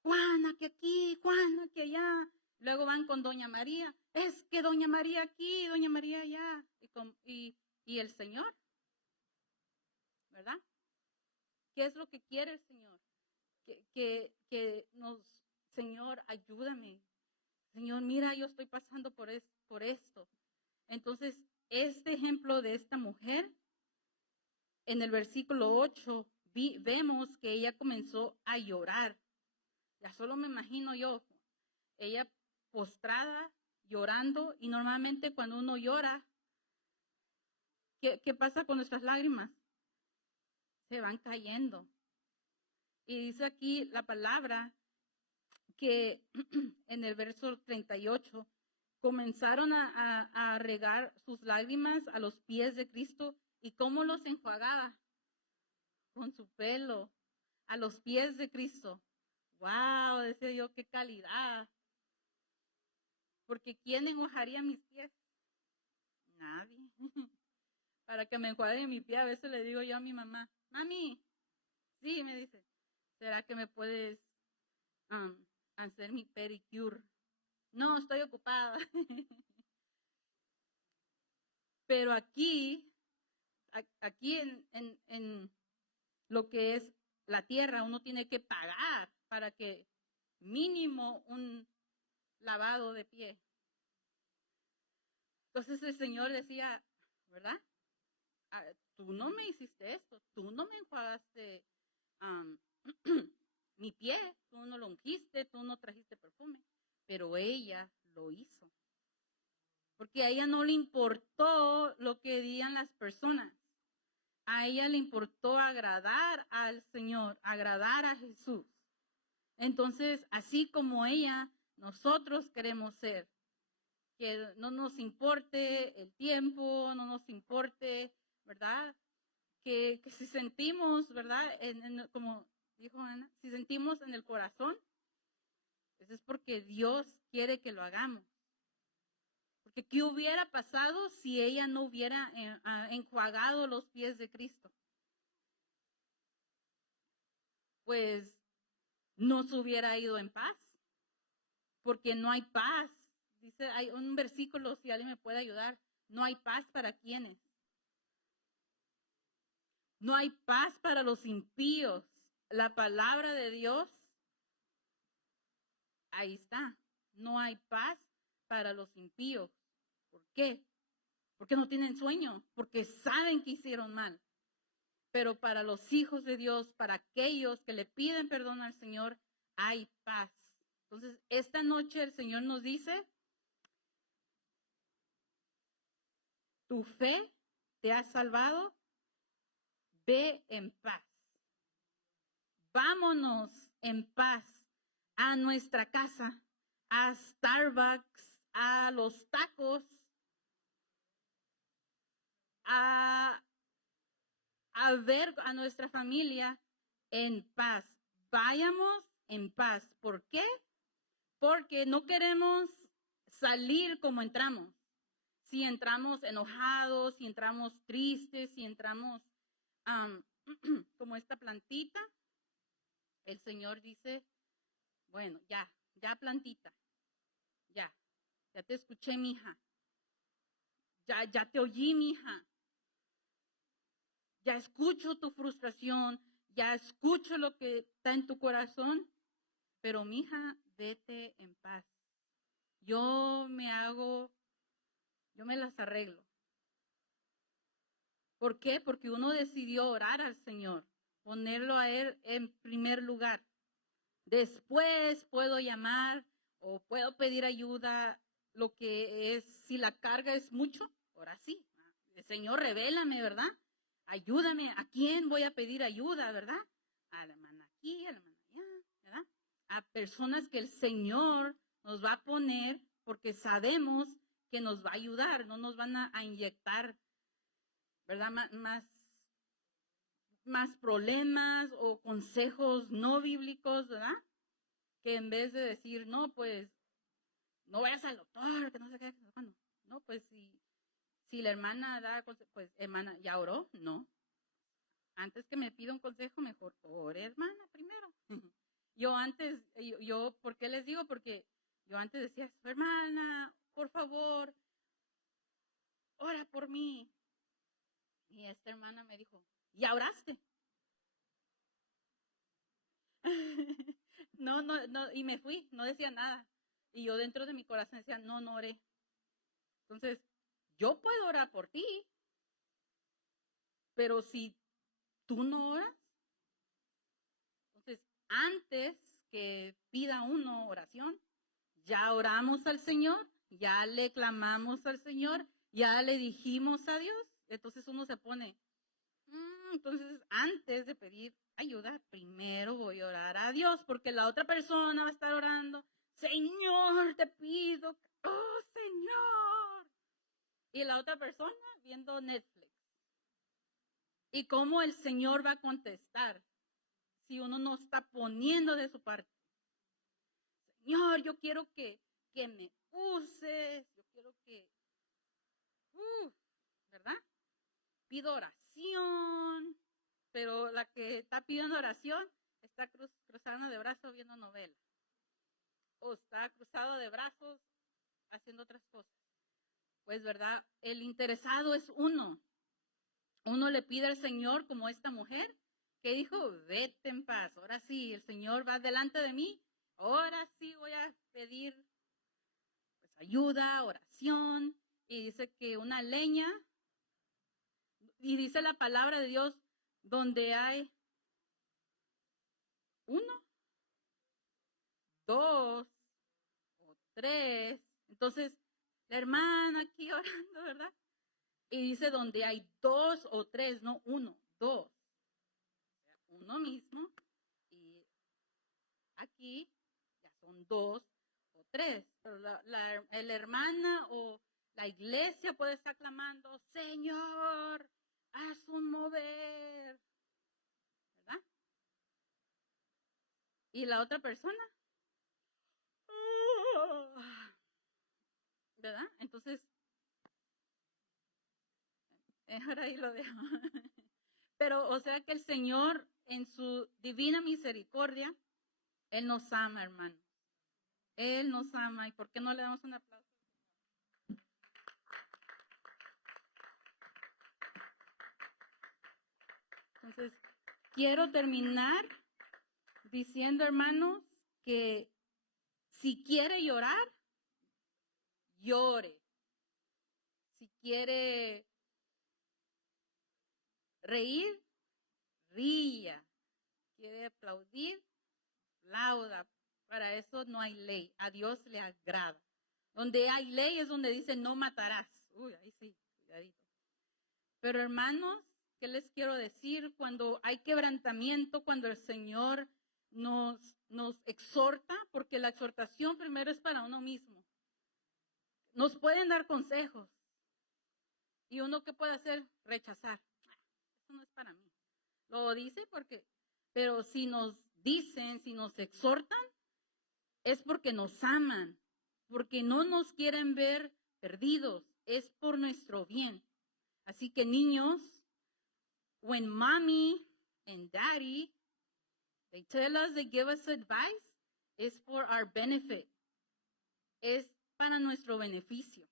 Juana, que aquí, Juana, que allá. Luego van con doña María. Es que doña María aquí, doña María allá. Y el Señor, ¿verdad? ¿Qué es lo que quiere el Señor? Señor, ayúdame. Señor, mira, yo estoy pasando por esto. Entonces, este ejemplo de esta mujer, en el versículo 8, vemos que ella comenzó a llorar. Ya solo me imagino yo, ella postrada, llorando, y normalmente cuando uno llora, ¿qué pasa con nuestras lágrimas? Se van cayendo. Y dice aquí la palabra que en el verso 38 comenzaron a regar sus lágrimas a los pies de Cristo. ¿Y cómo los enjuagaba? Con su pelo, a los pies de Cristo. ¡Wow! Decía yo, qué calidad. Porque ¿quién enjuagaría mis pies? Nadie. Para que me enjuague mi pie, a veces le digo yo a mi mamá, mami, sí, me dice, ¿será que me puedes hacer mi pedicure? No, estoy ocupada. Pero aquí en lo que es la tierra, uno tiene que pagar para que mínimo un lavado de pie. Entonces el Señor decía, ¿verdad? Tú no me hiciste esto, tú no me enjuagaste mi pie, tú no lo ungiste, tú no trajiste perfume, pero ella lo hizo. Porque a ella no le importó lo que digan las personas. A ella le importó agradar al Señor, agradar a Jesús. Entonces, así como ella, nosotros queremos ser. Que no nos importe el tiempo, no nos importe, ¿verdad? Que si sentimos, ¿verdad? Como dijo Ana, si sentimos en el corazón, eso es porque Dios quiere que lo hagamos. Porque ¿qué hubiera pasado si ella no hubiera enjuagado los pies de Cristo? Pues no se hubiera ido en paz, porque no hay paz. Dice, hay un versículo, si alguien me puede ayudar, no hay paz para quienes. No hay paz para los impíos. La palabra de Dios, ahí está. No hay paz para los impíos. ¿Por qué? Porque no tienen sueño, porque saben que hicieron mal. Pero para los hijos de Dios, para aquellos que le piden perdón al Señor, hay paz. Entonces, esta noche el Señor nos dice, tu fe te ha salvado, ve en paz. Vámonos en paz a nuestra casa, a Starbucks, a los tacos, a ver a nuestra familia en paz. Vayamos en paz. ¿Por qué? Porque no queremos salir como entramos. Si entramos enojados, si entramos tristes, si entramos como esta plantita, el Señor dice, bueno, ya plantita, ya te escuché, mija, ya te oí, mija, ya escucho tu frustración, ya escucho lo que está en tu corazón, pero mija, vete en paz. Yo me las arreglo. ¿Por qué? Porque uno decidió orar al Señor, ponerlo a Él en primer lugar. Después puedo llamar o puedo pedir ayuda, lo que es, si la carga es mucho, ahora sí. El Señor, revélame, ¿verdad? Ayúdame. ¿A quién voy a pedir ayuda, verdad? A la hermana aquí, a la hermana allá, ¿verdad? A personas que el Señor nos va a poner porque sabemos que nos va a ayudar, no nos van a inyectar, ¿verdad? Más problemas o consejos no bíblicos, ¿verdad? Que en vez de decir, no, pues, no vayas al doctor, que no sé qué, bueno, no, pues si la hermana da consejo, pues, hermana, ¿ya oró? No. Antes que me pida un consejo, mejor ore, hermana, primero. Yo antes, ¿por qué les digo? Porque yo antes decía, hermana, por favor, ora por mí. Y esta hermana me dijo, ¿ya oraste? No, y me fui, no decía nada. Y yo dentro de mi corazón decía, no oré. Entonces, yo puedo orar por ti, pero si tú no oras, entonces antes que pida uno oración, ya oramos al Señor, ya le clamamos al Señor, ya le dijimos a Dios. Entonces uno se pone, entonces antes de pedir ayuda, primero voy a orar a Dios, porque la otra persona va a estar orando, Señor, te pido, oh Señor. Y la otra persona viendo Netflix. ¿Y cómo el Señor va a contestar si uno no está poniendo de su parte? Señor, yo quiero que me uses, yo quiero que, ¿verdad? Pido oración, pero la que está pidiendo oración está cruzando de brazos viendo novela. O está cruzado de brazos haciendo otras cosas. Pues, ¿verdad? El interesado es uno. Uno le pide al Señor, como esta mujer, que dijo, vete en paz. Ahora sí, el Señor va delante de mí. Ahora sí voy a pedir pues, ayuda, oración. Y dice que una leña, y dice la palabra de Dios, donde hay 1, 2 o 3. Entonces, la hermana aquí orando, ¿verdad? Y dice donde hay 2 o 3, no 1, 2. Uno mismo. Y aquí ya son 2 o 3. Pero la hermana o la iglesia puede estar clamando, Señor, haz un mover. ¿Verdad? Y la otra persona, ¿verdad? Entonces, ahora ahí lo dejo. Pero, o sea que el Señor, en su divina misericordia, Él nos ama, hermano. Él nos ama. ¿Y por qué no le damos un aplauso? Entonces, quiero terminar diciendo, hermanos, que si quiere llorar, llore. Si quiere reír, ría, quiere aplaudir, aplauda. Para eso no hay ley. A Dios le agrada. Donde hay ley es donde dice no matarás. Uy, ahí sí, cuidadito. Pero hermanos, ¿qué les quiero decir? Cuando hay quebrantamiento, cuando el Señor nos exhorta, porque la exhortación primero es para uno mismo. Nos pueden dar consejos. ¿Y uno qué puede hacer? Rechazar. Eso no es para mí. Lo dice porque, pero si nos dicen, si nos exhortan, es porque nos aman, porque no nos quieren ver perdidos, es por nuestro bien. Así que niños, when mommy and daddy, they tell us, they give us advice, it's for our benefit. Es para nuestro beneficio.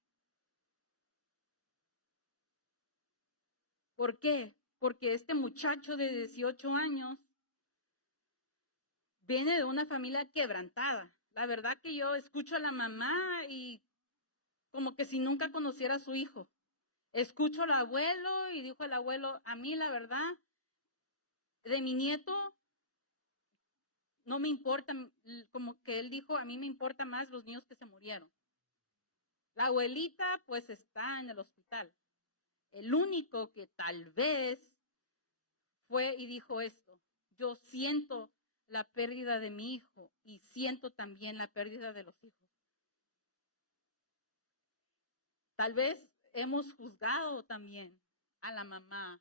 ¿Por qué? Porque este muchacho de 18 años viene de una familia quebrantada. La verdad que yo escucho a la mamá y como que si nunca conociera a su hijo. Escucho al abuelo y dijo el abuelo, a mí la verdad, de mi nieto, no me importa, como que él dijo, a mí me importan más los niños que se murieron. La abuelita pues está en el hospital. El único que tal vez fue y dijo esto, yo siento la pérdida de mi hijo y siento también la pérdida de los hijos. Tal vez hemos juzgado también a la mamá,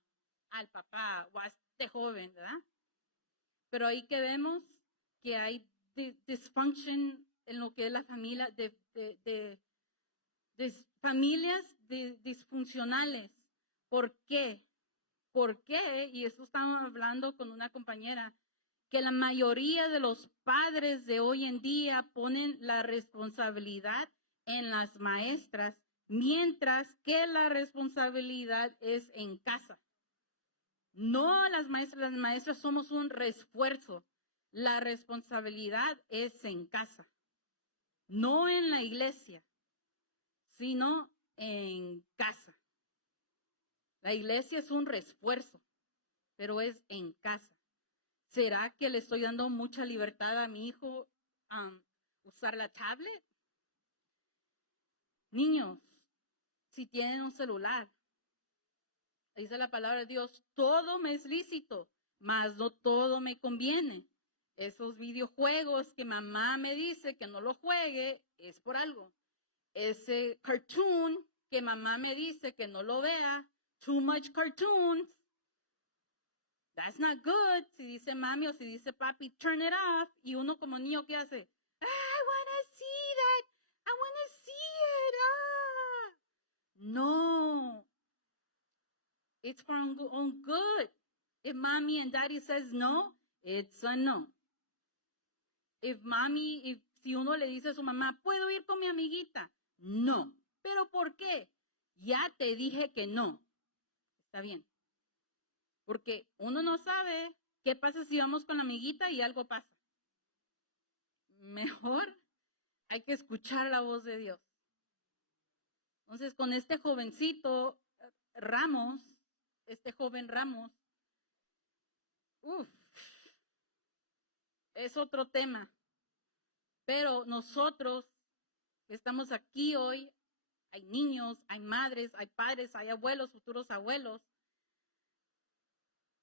al papá o a este joven, ¿verdad? Pero ahí que vemos que hay dysfunction en lo que es la familia, de familias disfuncionales. ¿Por qué? ¿Por qué? Y esto estamos hablando con una compañera, que la mayoría de los padres de hoy en día ponen la responsabilidad en las maestras, mientras que la responsabilidad es en casa. No las maestras somos un refuerzo. La responsabilidad es en casa, no en la iglesia, sino en casa. La iglesia es un refuerzo, pero es en casa. ¿Será que le estoy dando mucha libertad a mi hijo a usar la tablet? Niños, si tienen un celular, dice la palabra de Dios, todo me es lícito, mas no todo me conviene. Esos videojuegos que mamá me dice que no lo juegue, es por algo. Ese cartoon que mamá me dice que no lo vea, too much cartoons, that's not good. Si dice mami o si dice papi, turn it off. Y uno como niño, ¿qué hace? I wanna see that. I wanna see it. Ah. No. It's for on good. If mommy and daddy says no, it's a no. Si uno le dice a su mamá, ¿puedo ir con mi amiguita? No. ¿Pero por qué? Ya te dije que no. Está bien. Porque uno no sabe qué pasa si vamos con la amiguita y algo pasa. Mejor hay que escuchar la voz de Dios. Entonces, con este jovencito Ramos, este joven Ramos, es otro tema. Pero nosotros que estamos aquí hoy, hay niños, hay madres, hay padres, hay abuelos, futuros abuelos.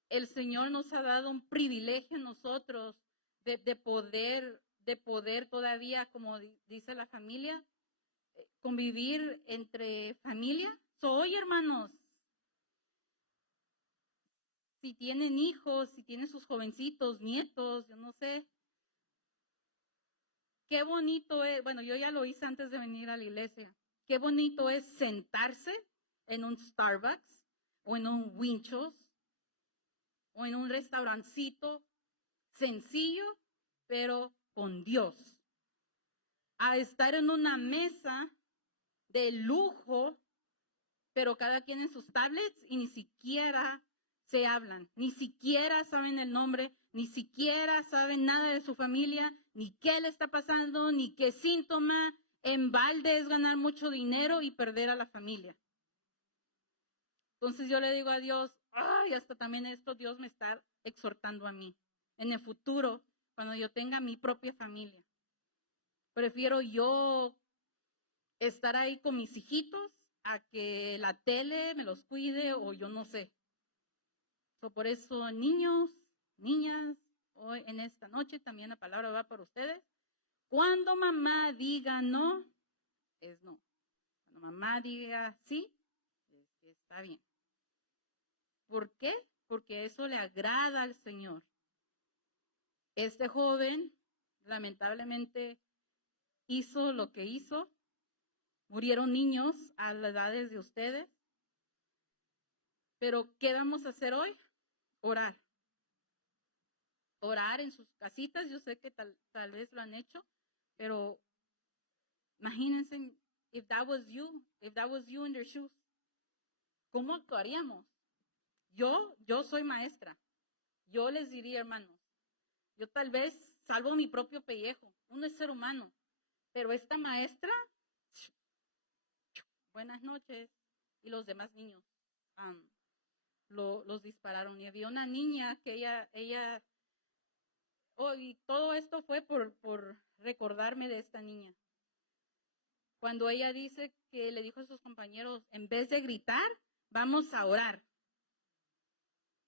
El Señor nos ha dado un privilegio a nosotros de poder todavía, como dice la familia, convivir entre familia. Hoy, hermanos, si tienen hijos, si tienen sus jovencitos, nietos, yo no sé, qué bonito es, bueno, yo ya lo hice antes de venir a la iglesia, qué bonito es sentarse en un Starbucks o en un Winchos o en un restaurancito sencillo, pero con Dios. A estar en una mesa de lujo, pero cada quien en sus tablets y ni siquiera se hablan, ni siquiera saben el nombre, ni siquiera saben nada de su familia, ni qué le está pasando, ni qué síntoma. En balde es ganar mucho dinero y perder a la familia. Entonces yo le digo a Dios, ay, hasta también esto Dios me está exhortando a mí. En el futuro, cuando yo tenga mi propia familia, prefiero yo estar ahí con mis hijitos a que la tele me los cuide o yo no sé. Por eso, niños, niñas, hoy en esta noche también la palabra va para ustedes. Cuando mamá diga no, es no. Cuando mamá diga sí, es que está bien. ¿Por qué? Porque eso le agrada al Señor. Este joven, lamentablemente, hizo lo que hizo. Murieron niños a las edades de ustedes. Pero, ¿qué vamos a hacer hoy? Orar. Orar en sus casitas. Yo sé que tal vez lo han hecho, pero imagínense, if that was you in their shoes, ¿cómo actuaríamos? Yo soy maestra. Yo les diría, hermanos, yo tal vez salvo mi propio pellejo. Uno es ser humano. Pero esta maestra, buenas noches. Y los demás niños los dispararon. Y había una niña que ella y todo esto fue por recordarme de esta niña. Cuando ella dice que le dijo a sus compañeros, en vez de gritar, vamos a orar.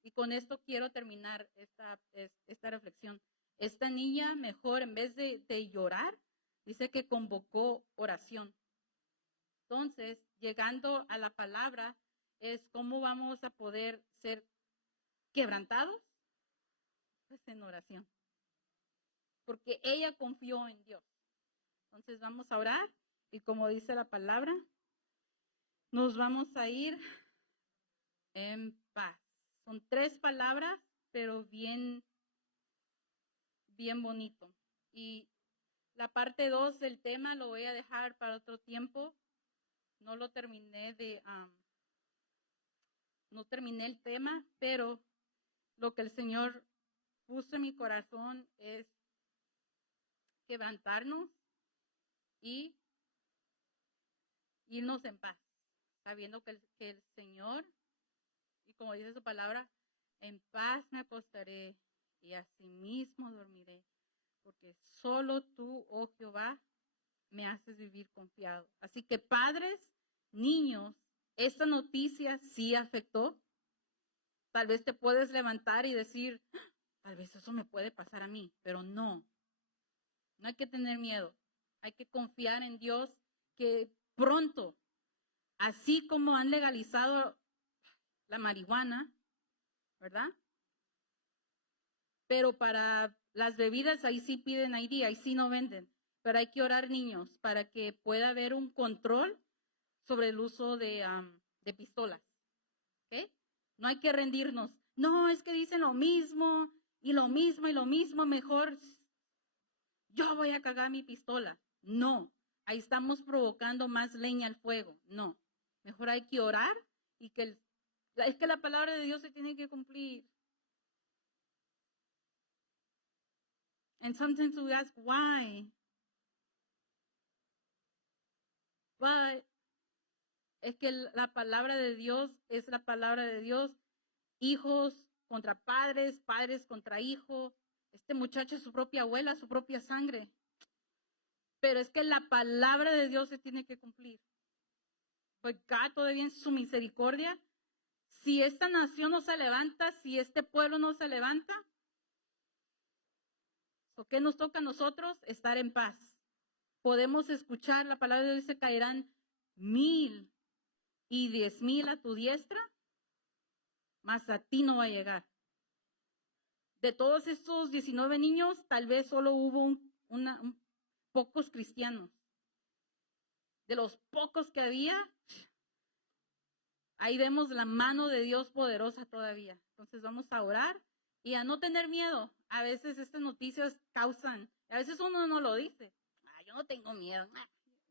Y con esto quiero terminar esta reflexión. Esta niña mejor, en vez de llorar, dice que convocó oración. Entonces, llegando a la palabra, es cómo vamos a poder ser quebrantados, pues en oración. Porque ella confió en Dios. Entonces vamos a orar y como dice la palabra, nos vamos a ir en paz. Son 3 palabras, pero bien bonito. Y la parte 2 del tema lo voy a dejar para otro tiempo. No lo terminé no terminé el tema, pero lo que el Señor puso en mi corazón es quebrantarnos y irnos en paz, sabiendo que el Señor, y como dice su palabra, en paz me acostaré y asimismo dormiré, porque solo tú, oh Jehová, me haces vivir confiado. Así que padres, niños, esta noticia sí afectó. Tal vez te puedes levantar y decir, tal vez eso me puede pasar a mí, pero no. No hay que tener miedo. Hay que confiar en Dios que pronto, así como han legalizado la marihuana, ¿verdad? Pero para las bebidas ahí sí piden ID, ahí sí no venden. Pero hay que orar, niños, para que pueda haber un control sobre el uso de pistolas. ¿Okay? No hay que rendirnos. No, es que dicen lo mismo y lo mismo y lo mismo. Mejor yo voy a cagar mi pistola. No, ahí estamos provocando más leña al fuego. No, mejor hay que orar y que es que la palabra de Dios se tiene que cumplir. And sometimes we ask, why? Why? Es que la palabra de Dios es la palabra de Dios. Hijos contra padres, padres contra hijos. Este muchacho es su propia abuela, su propia sangre. Pero es que la palabra de Dios se tiene que cumplir. Pues God todavía en su misericordia, si esta nación no se levanta, si este pueblo no se levanta, ¿qué nos toca a nosotros? Estar en paz. Podemos escuchar la palabra de Dios, se caerán 1000 y 10,000 a tu diestra, mas a ti no va a llegar. De todos estos 19 niños, tal vez solo hubo pocos cristianos. De los pocos que había, ahí vemos la mano de Dios poderosa todavía. Entonces vamos a orar y a no tener miedo. A veces estas noticias causan, a veces uno no lo dice. Yo no tengo miedo,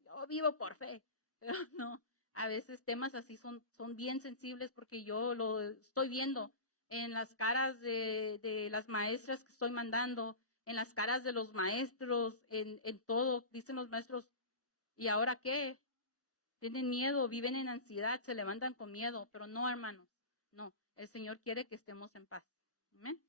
yo vivo por fe. Pero no, a veces temas así son bien sensibles porque yo lo estoy viendo en las caras de las maestras que estoy mandando, en las caras de los maestros, en todo. Dicen los maestros, ¿y ahora qué? Tienen miedo, viven en ansiedad, se levantan con miedo, pero no, hermanos, no. El Señor quiere que estemos en paz. Amén.